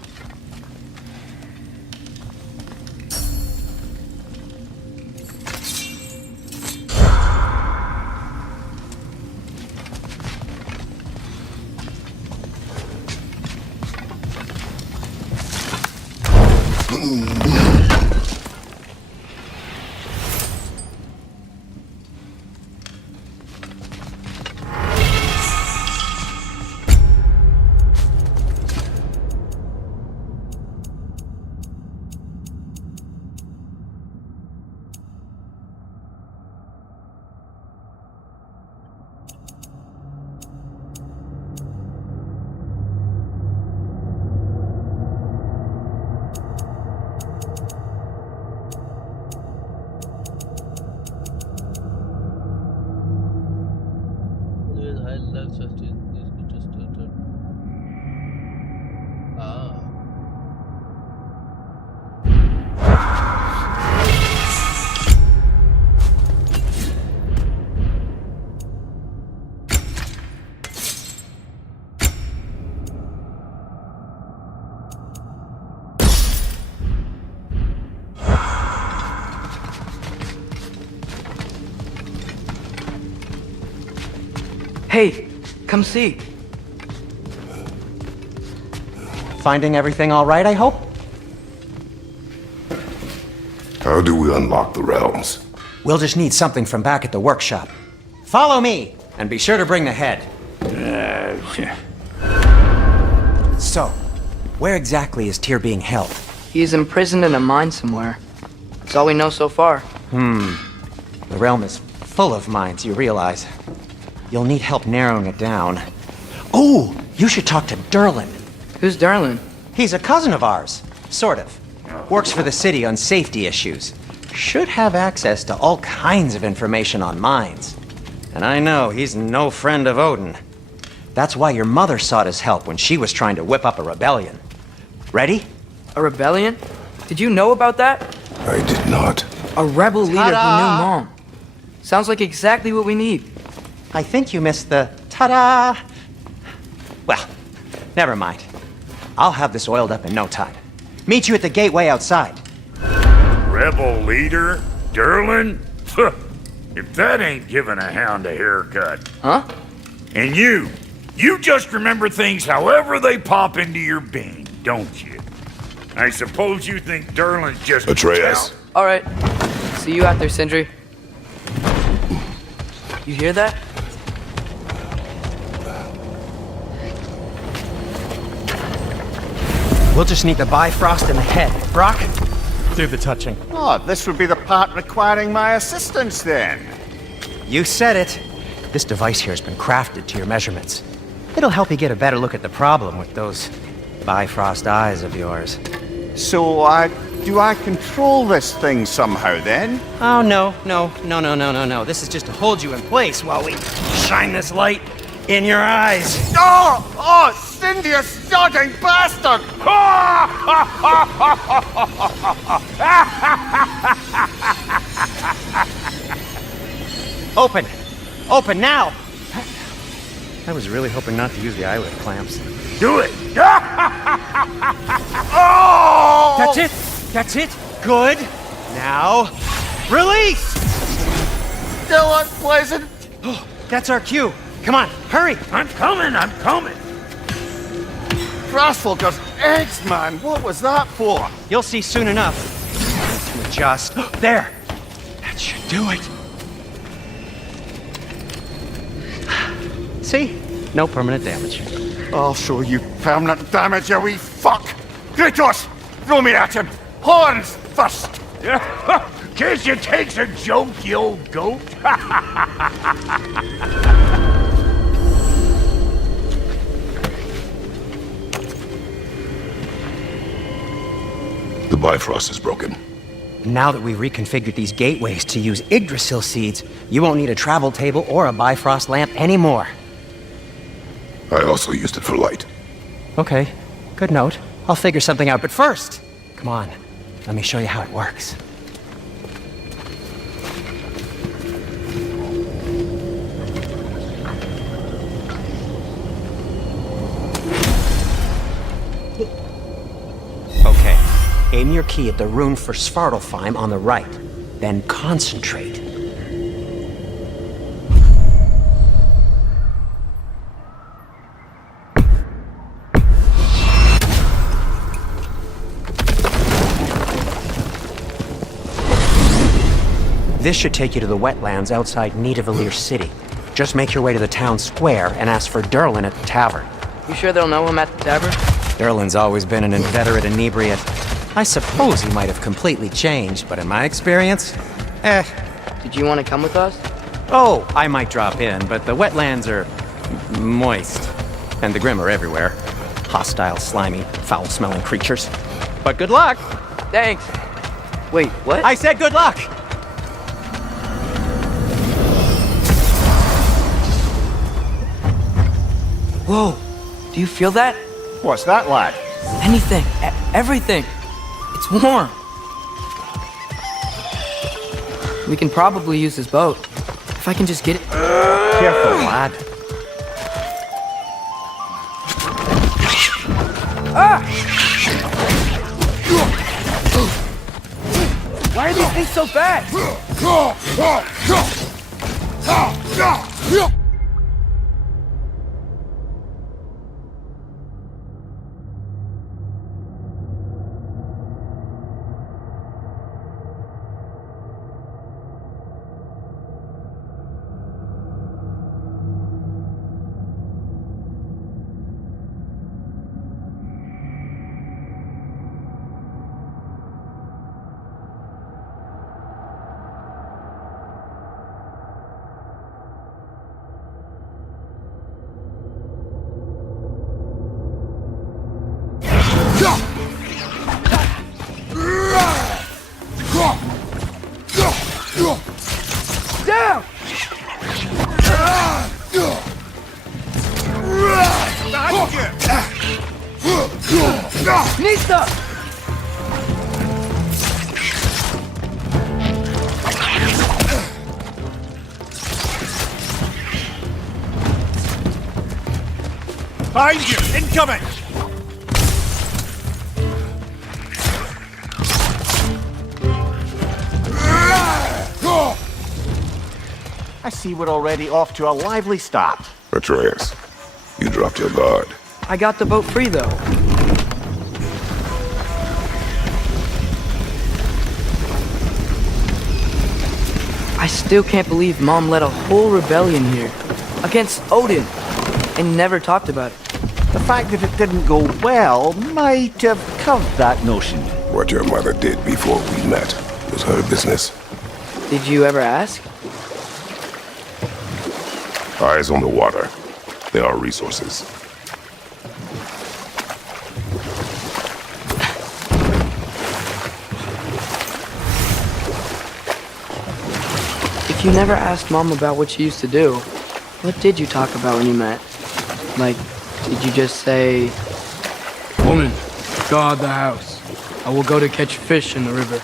Hey, come see. Finding everything all right, I hope? How do we unlock the realms? We'll just need something from back at the workshop. Follow me, and be sure to bring the head. So, where exactly is Tyr being held? He's imprisoned in a mine somewhere. That's all we know so far. The realm is full of mines, you realize. You'll need help narrowing it down. Oh, you should talk to Durlin. Who's Darlin? He's a cousin of ours, sort of. Works for the city on safety issues. Should have access to all kinds of information on mines. And I know he's no friend of Odin. That's why your mother sought his help when she was trying to whip up a rebellion. Ready? A rebellion? Did you know about that? I did not. A rebel leader who knew Ta-da! Mom. Sounds like exactly what we need. I think you missed the ta-da! Well, never mind. I'll have this oiled up in no time. Meet you at the gateway outside. Rebel leader? Durlin? If that ain't giving a hound a haircut. Huh? And you just remember things however they pop into your bean, don't you? I suppose you think Durlin's just... Atreus. All right. See you out there, Sindri. You hear that? We'll just need the Bifrost in the head. Brock, do the touching. Oh, this would be the part requiring my assistance then. You said it. This device here has been crafted to your measurements. It'll help you get a better look at the problem with those Bifrost eyes of yours. So, do I control this thing somehow then? Oh, no. This is just to hold you in place while we shine this light in your eyes. Oh, Cindy, you sodding bastard! Open now! I was really hoping not to use the eyelid clamps. Do it! That's it! Good! Now, release! Still unpleasant. That's our cue. Come on, hurry! I'm coming! Grassfolker's eggs, man. What was that for? You'll see soon enough. To adjust. There! That should do it. See? No permanent damage. I'll show you permanent damage, you wee fuck! Kratos! Throw me at him! Horns first! Guess you takes a joke, you old goat. The Bifrost is broken. Now that we've reconfigured these gateways to use Yggdrasil seeds, you won't need a travel table or a Bifrost lamp anymore. I also used it for light. Okay, good note. I'll figure something out, but first, come on, let me show you how it works. Okay, aim your key at the rune for Svartalfheim on the right, then concentrate. This should take you to the wetlands outside Nidavellir City. Just make your way to the town square and ask for Durlin at the tavern. You sure they'll know him at the tavern? Durlin's always been an inveterate inebriate. I suppose he might have completely changed, but in my experience, Did you want to come with us? Oh, I might drop in, but the wetlands are moist. And the Grim are everywhere. Hostile, slimy, foul-smelling creatures. But good luck! Thanks. Wait, what? I said good luck! Whoa, do you feel that? What's that, lad? Anything, everything. It's warm. We can probably use this boat. If I can just get it. Careful, lad. Why are these things so fast? Nista! Behind you! Incoming! I see we're already off to a lively start. Atreus, you dropped your guard. I got the boat free, though. I still can't believe Mom led a whole rebellion here against Odin and never talked about it. The fact that it didn't go well might have covered that notion. What your mother did before we met was her business. Did you ever ask? Eyes on the water. There are resources. If you never asked Mom about what she used to do, what did you talk about when you met? Like, did you just say, "Woman, guard the house. I will go to catch fish in the river,"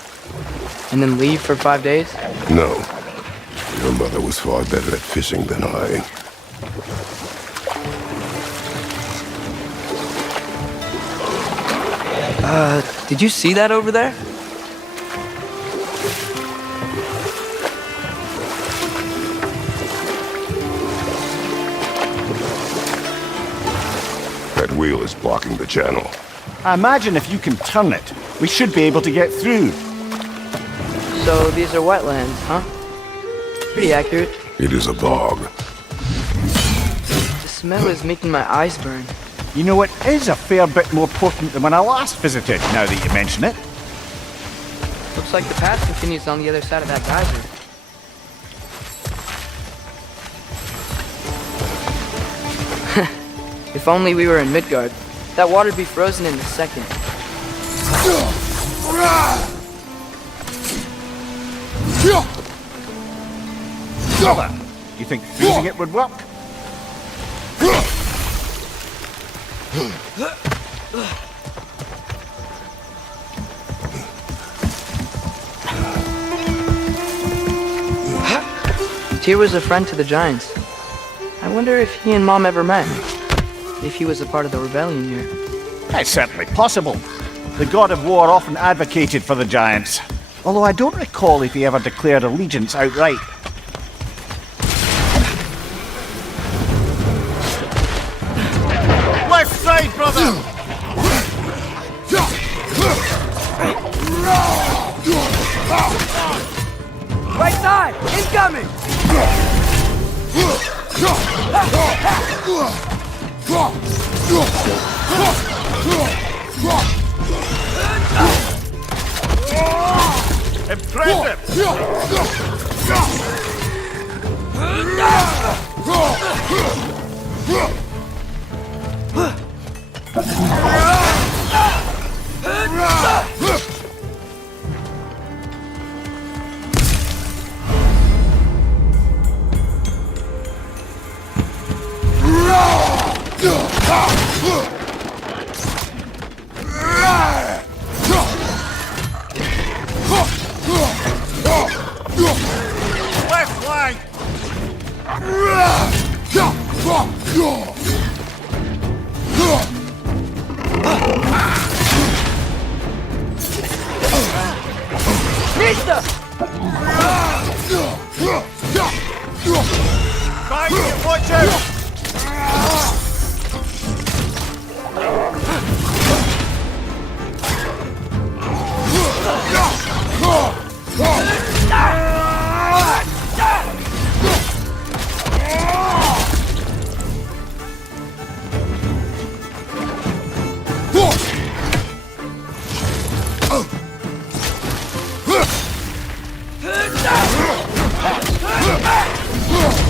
and then leave for 5 days? No. Your mother was far better at fishing than I. Did you see that over there? That wheel is blocking the channel. I imagine if you can turn it, we should be able to get through. So these are wetlands, huh? Pretty accurate. It is a bog. The smell is making my eyes burn. You know, it is a fair bit more potent than when I last visited, now that you mention it. Looks like the path continues on the other side of that geyser. If only we were in Midgard. That water'd be frozen in a second. Brother, you think freezing it would work? Tyr was a friend to the giants. I wonder if he and Mom ever met. If he was a part of the rebellion here. It's certainly possible. The god of war often advocated for the giants. Although I don't recall if he ever declared allegiance outright. Left side, brother! Right side! Incoming! Impressive! Left flank! Nista! Behind you, watch out!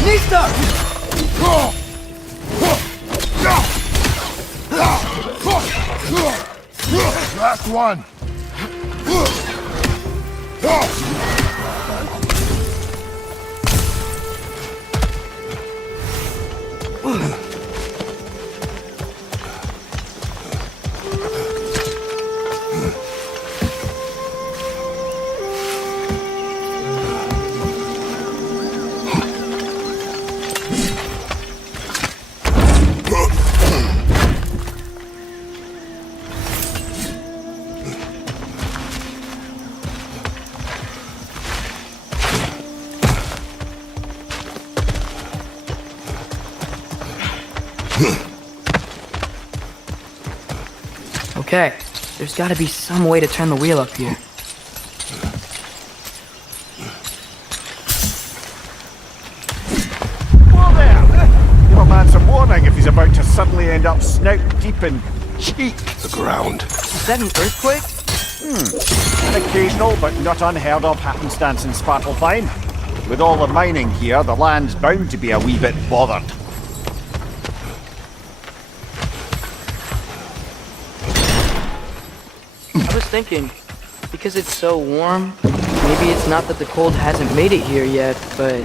Nista! Last one. Okay, there's gotta be some way to turn the wheel up here. Whoa there! Give a man some warning if he's about to suddenly end up snout deep in cheek. The ground. Is that an earthquake? An occasional but not unheard of happenstance in Svartalfheim. With all the mining here, the land's bound to be a wee bit bothered. I was thinking, because it's so warm, maybe it's not that the cold hasn't made it here yet, but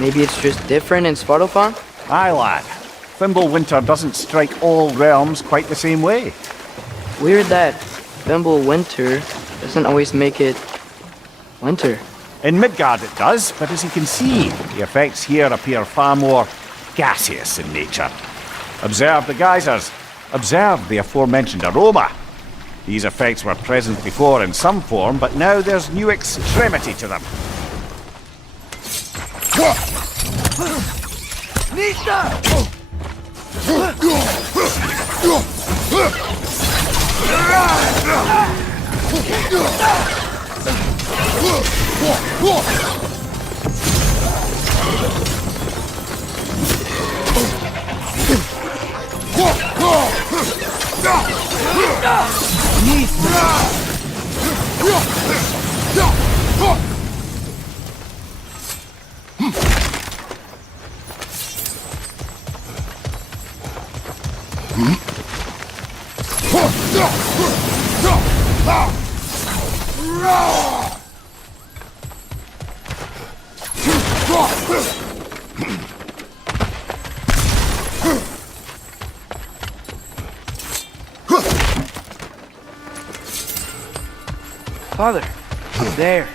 maybe it's just different in Svartalfheim? Aye, lad. Fimbulwinter doesn't strike all realms quite the same way. Weird that Fimbulwinter doesn't always make it winter. In Midgard it does, but as you can see, the effects here appear far more gaseous in nature. Observe the geysers. Observe the aforementioned aroma. These effects were present before in some form, but now there's new extremity to them. Father, there.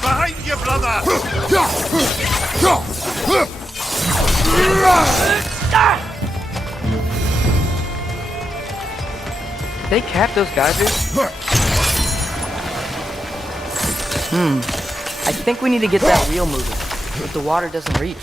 Behind you, brother! They cap those geysers? I think we need to get that wheel moving, but the water doesn't reach.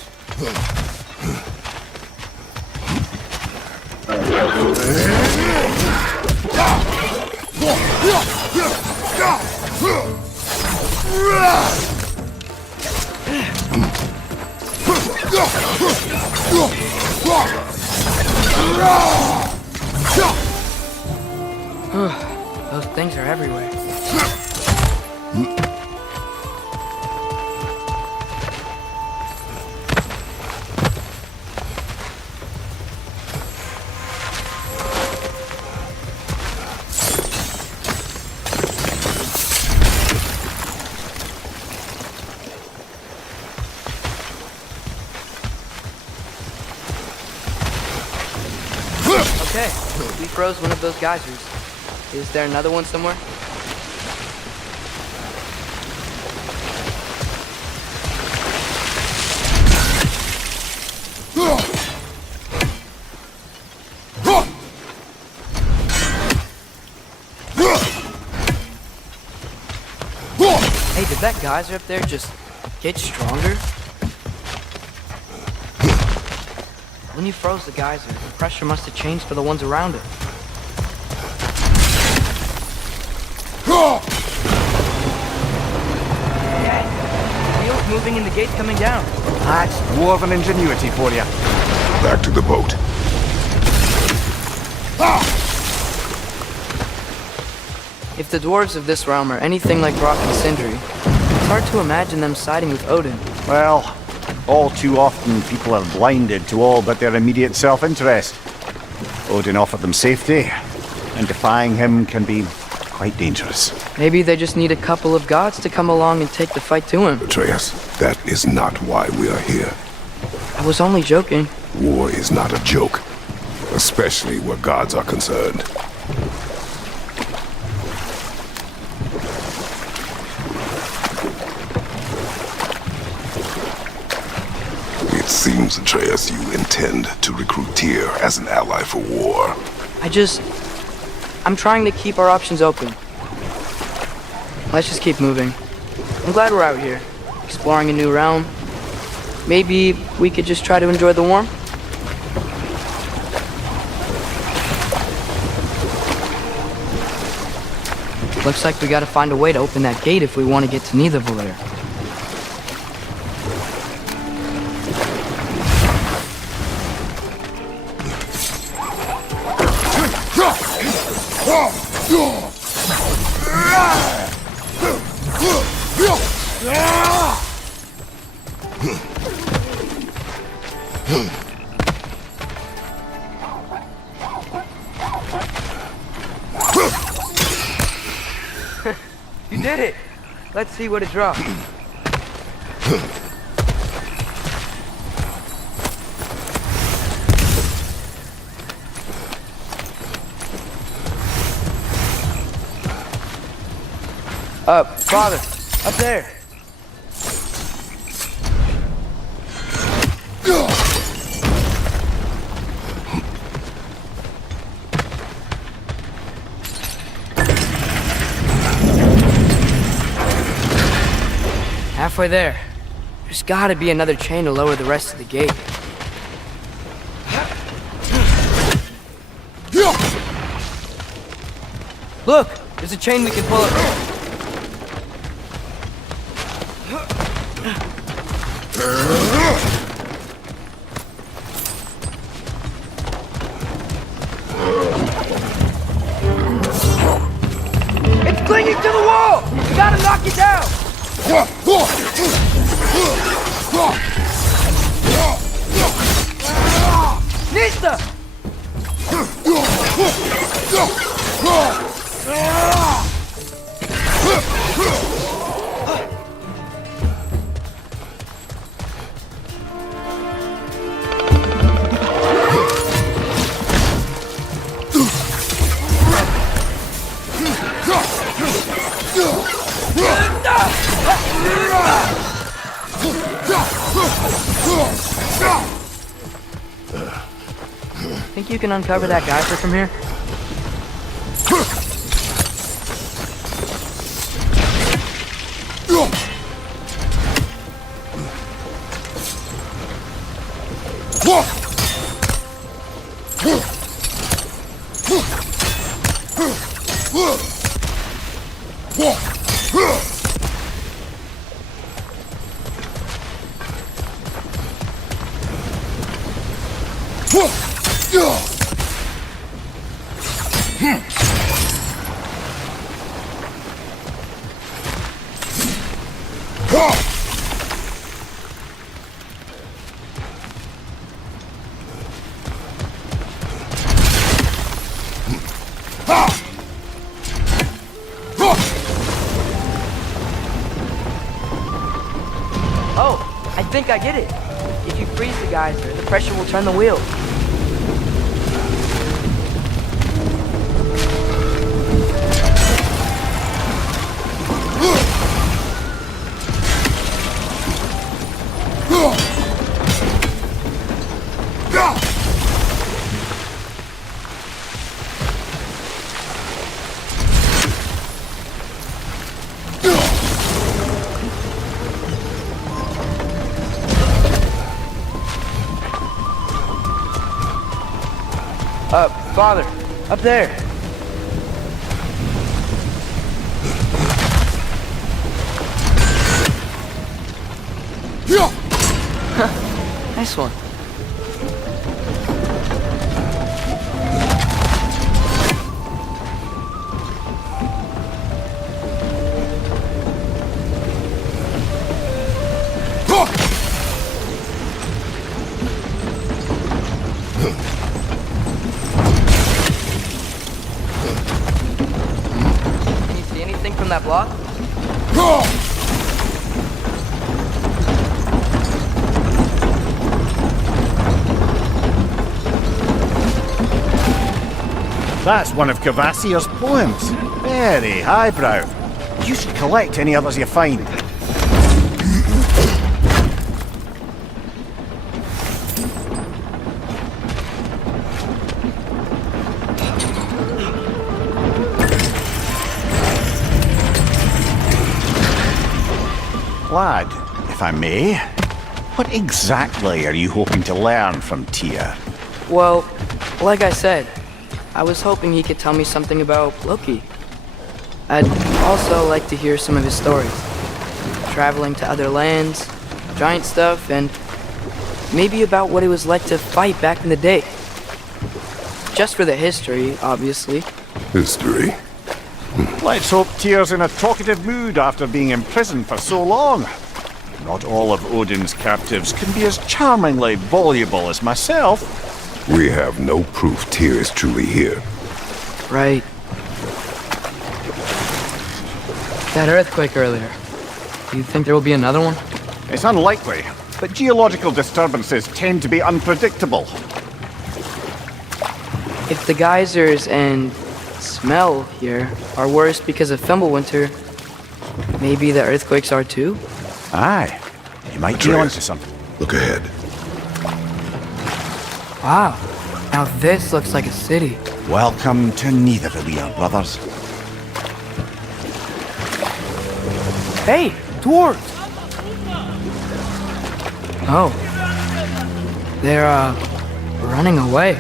Those things are everywhere. Okay, we froze one of those geysers. Is there another one somewhere? Hey, did that geyser up there just get stronger? When you froze the geyser, the pressure must have changed for the ones around it. Yeah, wheels moving and the gate's coming down. That's dwarven ingenuity for you. Back to the boat. If the dwarves of this realm are anything like Rock and Sindri, it's hard to imagine them siding with Odin. Well, all too often people are blinded to all but their immediate self-interest. Odin offered them safety, and defying him can be quite dangerous. Maybe they just need a couple of gods to come along and take the fight to him. Atreus, that is not why we are here. I was only joking. War is not a joke, especially where gods are concerned. It seems, Atreus, you intend to recruit Tyr as an ally for war. I'm trying to keep our options open. Let's just keep moving. I'm glad we're out here, exploring a new realm. Maybe we could just try to enjoy the warmth? Looks like we gotta find a way to open that gate if we want to get to Nidavellir. You did it! Let's see what it dropped. Father, up there. Halfway there. There's gotta be another chain to lower the rest of the gate. Look! There's a chain we can pull up. It's clinging to the wall! We gotta knock it down! Nista! Think you can uncover that geyser from here? Oh, I think I get it. If you freeze the geyser, the pressure will turn the wheel. Father, up there. Nice one. Can you see anything from that block? That's one of Cavassier's poems. Very highbrow. You should collect any others you find. Lad, if I may, what exactly are you hoping to learn from Tyr? Well, like I said, I was hoping he could tell me something about Loki. I'd also like to hear some of his stories. Traveling to other lands, giant stuff, and maybe about what it was like to fight back in the day. Just for the history, obviously. History? Let's hope Tyr's in a talkative mood after being imprisoned for so long. Not all of Odin's captives can be as charmingly voluble as myself. We have no proof Tyr is truly here. Right. That earthquake earlier. Do you think there will be another one? It's unlikely, but geological disturbances tend to be unpredictable. If the geysers and smell here are worse because of Fimbulwinter, maybe the earthquakes are too? Aye, you might be Atreus, onto something. Look ahead. Wow, now this looks like a city. Welcome to Neither we are brothers. Hey, dwarves! Oh. They're, running away.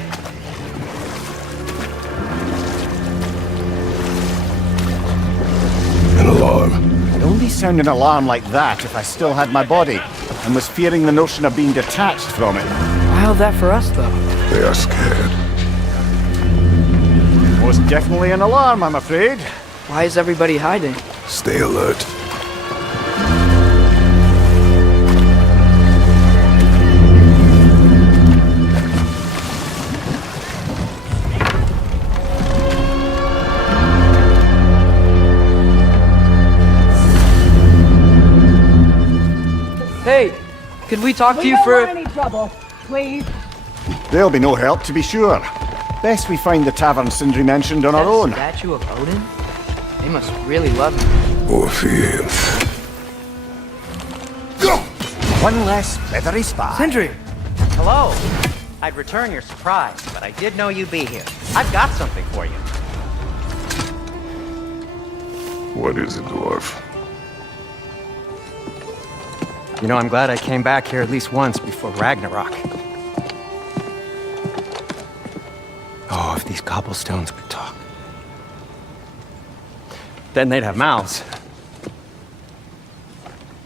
An alarm. I'd only sound an alarm like that if I still had my body, and was fearing the notion of being detached from it. How's that for us, though? They are scared. Most definitely an alarm, I'm afraid. Why is everybody hiding? Stay alert. Hey, could we talk to you for... any trouble, please. There'll be no help, to be sure. Best we find the tavern Sindri mentioned on our That own. statue of Odin? They must really love him. Or fear. One less feathery spy. Sindri! Hello. I'd return your surprise, but I did know you'd be here. I've got something for you. What is it, dwarf? You know, I'm glad I came back here at least once before Ragnarok. Oh, if these cobblestones could talk. Then they'd have mouths.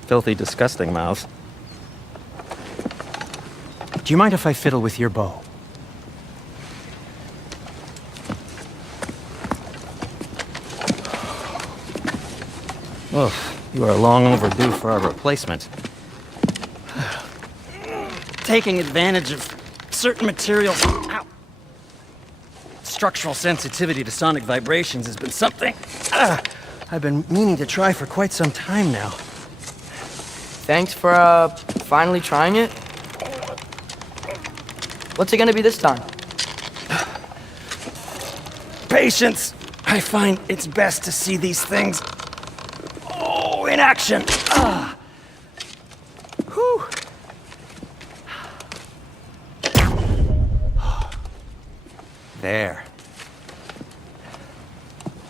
Filthy, disgusting mouths. Do you mind if I fiddle with your bow? Oh, you are long overdue for a replacement. Taking advantage of certain materials. Ow. Structural sensitivity to sonic vibrations has been something I've been meaning to try for quite some time now. Thanks for, finally trying it. What's it gonna be this time? patience. I find it's best to see these things, in action. Whew. There.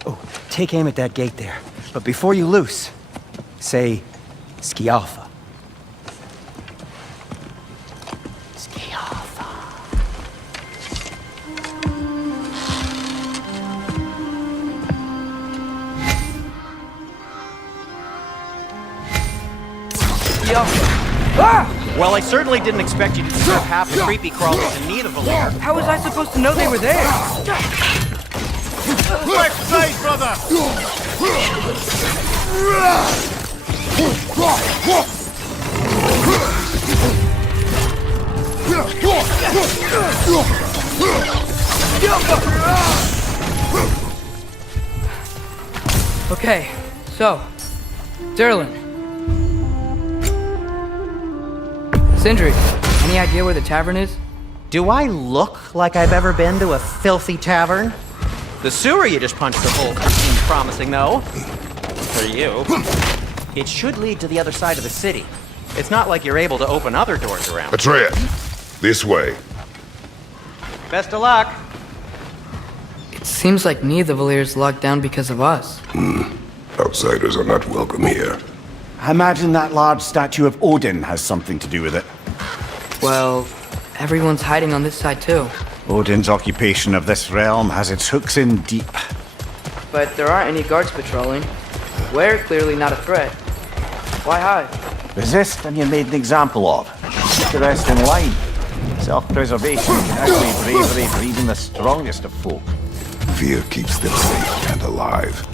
Oh, take aim at that gate there. But before you loose, say, Skialfa. Skialfa. Well, I certainly didn't expect you to disturb half the creepy crawlers in need of a lair. How was I supposed to know they were there? Left side, brother! Okay, so, Derlin. Sindri, any idea where the tavern is? Do I look like I've ever been to a filthy tavern? The sewer you just punched a hole through seems promising, though. For you. It should lead to the other side of the city. It's not like you're able to open other doors around. Atreus, this way. Best of luck. It seems like neither of the Valyr's locked down because of us. Outsiders are not welcome here. I imagine that large statue of Odin has something to do with it. Well, everyone's hiding on this side too. Odin's occupation of this realm has its hooks in deep. But there aren't any guards patrolling. We're clearly not a threat. Why hide? Resist and you're made an example of. Keep the rest in line. Self-preservation can actually bravery for even the strongest of folk. Fear keeps them safe and alive.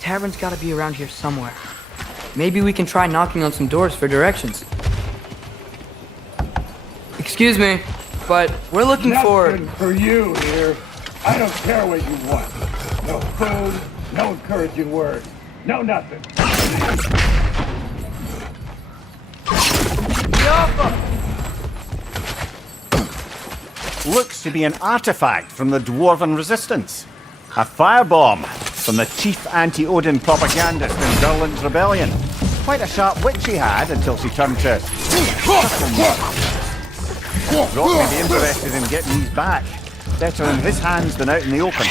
Tavern's gotta be around here somewhere. Maybe we can try knocking on some doors for directions. Excuse me, but we're looking for... Nothing for you here. I don't care what you want. No food, no encouraging words, no nothing. Looks to be an artifact from the Dwarven Resistance. A firebomb from the chief anti-Odin propagandist in Durlin's rebellion. Quite a sharp wit she had until she turned to... Rock may be interested in getting these back. Better in his hands than out in the open.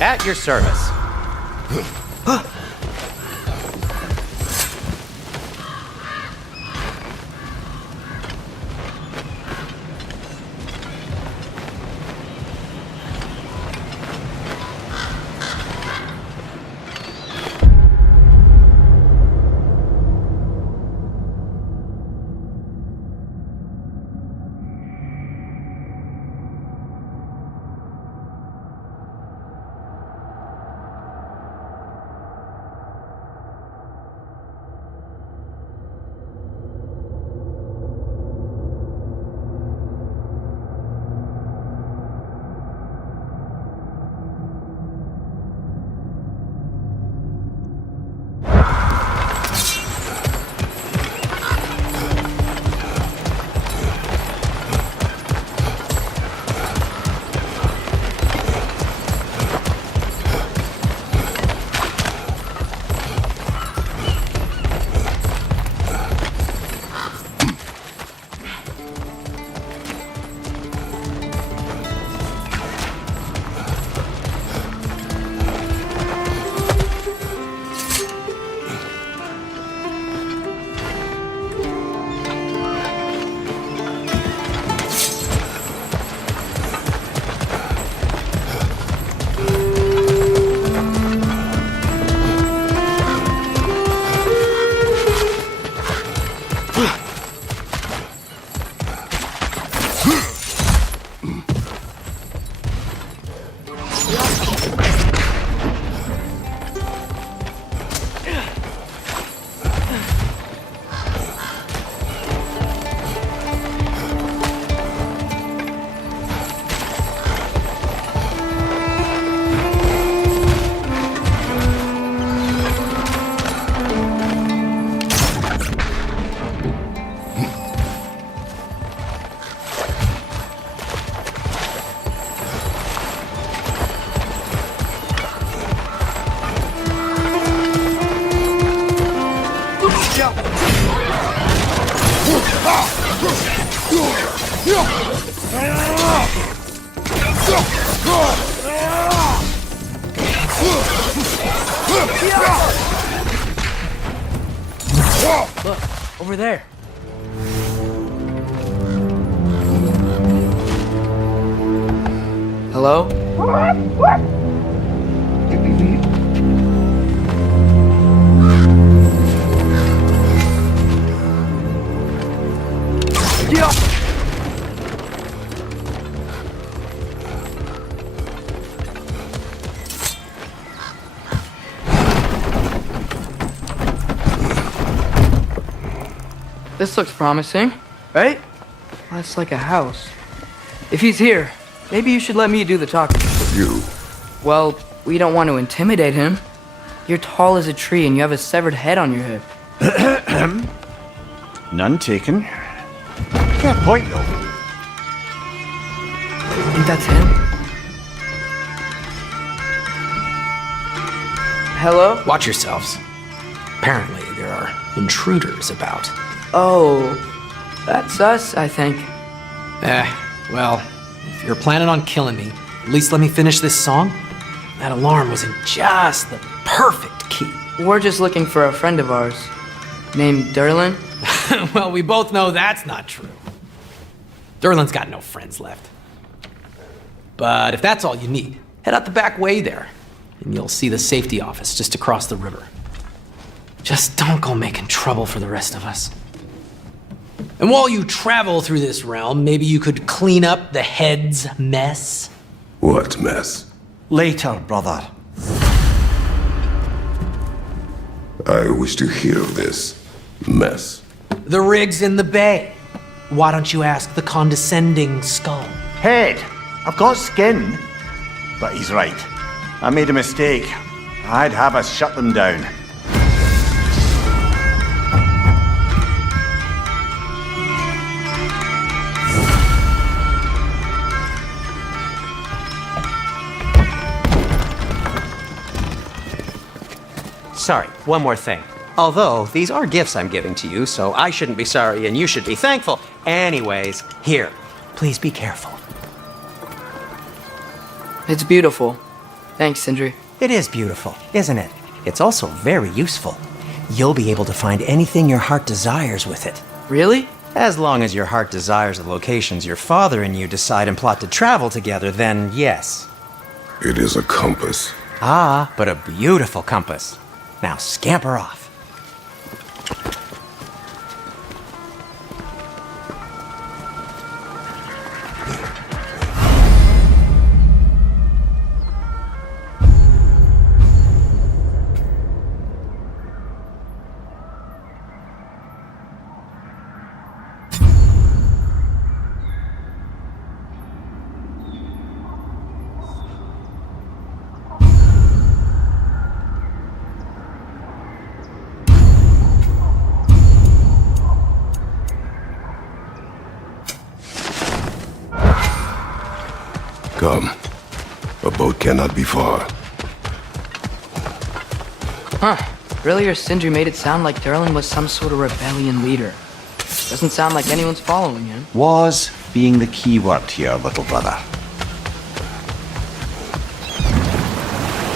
At your service. Look, over there. Hello? Yeah. This looks promising, right? Well, that's like a house. If he's here, maybe you should let me do the talking. You. Well, we don't want to intimidate him. You're tall as a tree and you have a severed head on your head. None taken. Fair point, though. Think that's him? Hello? Watch yourselves. Apparently, there are intruders about. Oh, that's us, I think. Well, if you're planning on killing me, at least let me finish this song. That alarm was in just the perfect key. We're just looking for a friend of ours named Derlin. Well, we both know that's not true. Derlin's got no friends left. But if that's all you need, head out the back way there, and you'll see the safety office just across the river. Just don't go making trouble for the rest of us. And while you travel through this realm, maybe you could clean up the head's mess? What mess? Later, brother. I wish to hear of this mess. The rig's in the bay. Why don't you ask the condescending skull? Head! I've got skin. But he's right. I made a mistake. I'd have us shut them down. Sorry, one more thing. Although, these are gifts I'm giving to you, so I shouldn't be sorry and you should be thankful. Anyways, here, please be careful. It's beautiful. Thanks, Sindri. It is beautiful, isn't it? It's also very useful. You'll be able to find anything your heart desires with it. Really? As long as your heart desires the locations your father and you decide and plot to travel together, then yes. It is a compass. Ah, but a beautiful compass. Now scamper off. Come. A boat cannot be far. Huh. Earlier, Sindri made it sound like Derlin was some sort of rebellion leader. Doesn't sound like anyone's following him. Was being the key word here, little brother.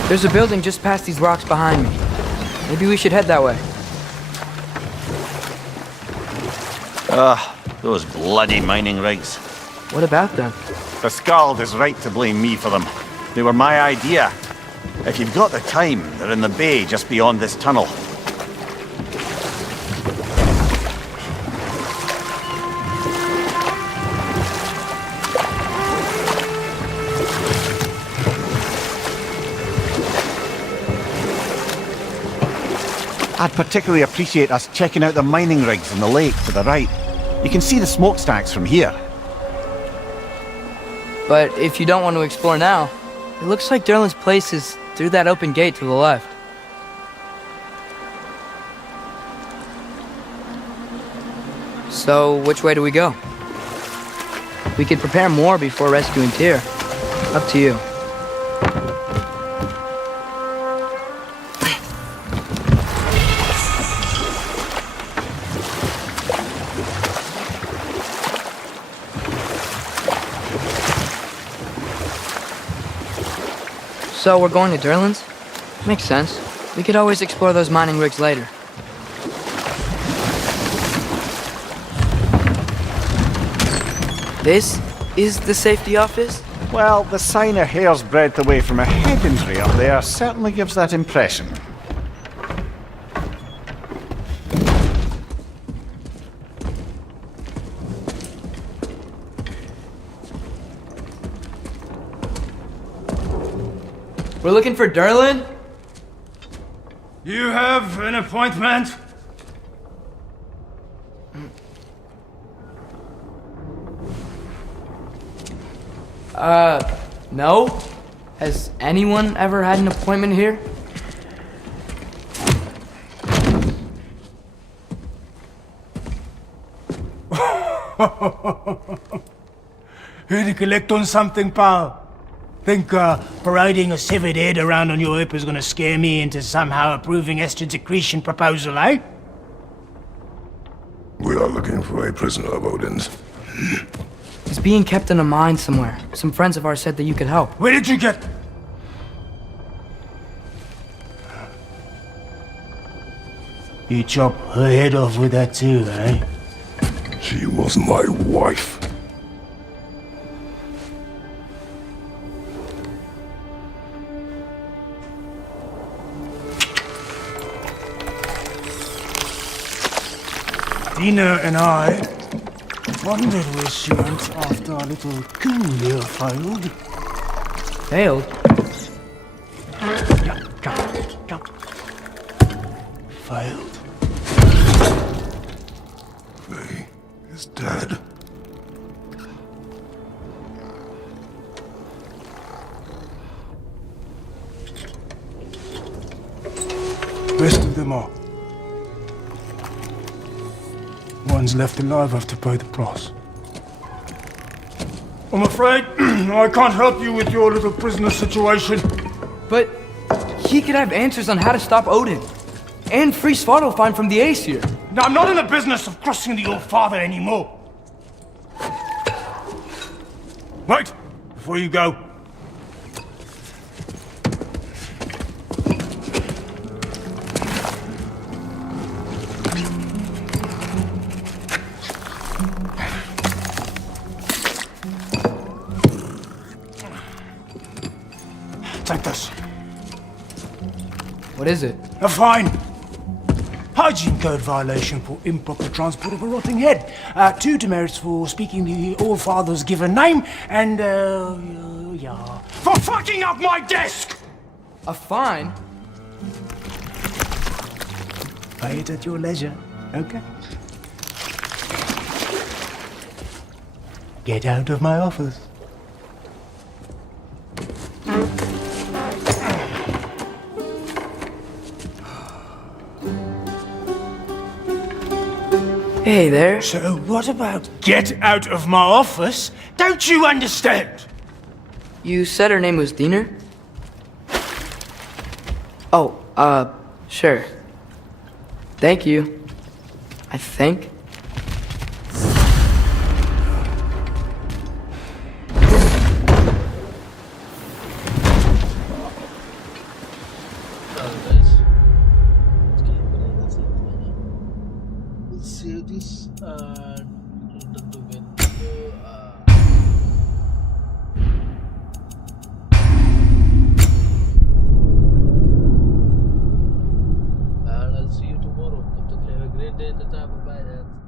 There's a building just past these rocks behind me. Maybe we should head that way. Those bloody mining rigs. What about them? The Skald is right to blame me for them. They were my idea. If you've got the time, they're in the bay just beyond this tunnel. I'd particularly appreciate us checking out the mining rigs in the lake to the right. You can see the smokestacks from here. But if you don't want to explore now, it looks like Derlin's place is through that open gate to the left. So, which way do we go? We could prepare more before rescuing Tyr. Up to you. So we're going to Durlin's? Makes sense. We could always explore those mining rigs later. This is the safety office? Well, the sign a hair's breadth away from a head injury up there certainly gives that impression. We're looking for Durlin? You have an appointment? No? Has anyone ever had an appointment here? Here to collect on something, pal? Think parading a severed head around on your hip is gonna scare me into somehow approving Esther's accretion proposal, eh? We are looking for a prisoner of Odin's. He's being kept in a mine somewhere. Some friends of ours said that you could help. Where did you get... You chop her head off with that too, eh? She was my wife. Dina and I wondered where she went after our little coup here failed. Failed? Come. Failed. Faye is dead. Rest of them are. One's left alive have to pay the price. I'm afraid I can't help you with your little prisoner situation. But he could have answers on how to stop Odin. And free Svartalfheim from the Aesir. Now, I'm not in the business of crossing the old father anymore. Wait, before you go. Take this. What is it? A fine. Hygiene code violation for improper transport of a rotting head. 2 demerits for speaking the All-Father's given name, and, yeah. For fucking up my desk! A fine? Pay it at your leisure, okay? Get out of my office. Hey there. So what about get out of my office? Don't you understand? You said her name was Diener? Oh, sure. Thank you. I think. Save this and return to video. And I'll see you tomorrow. Have a great day. Bye.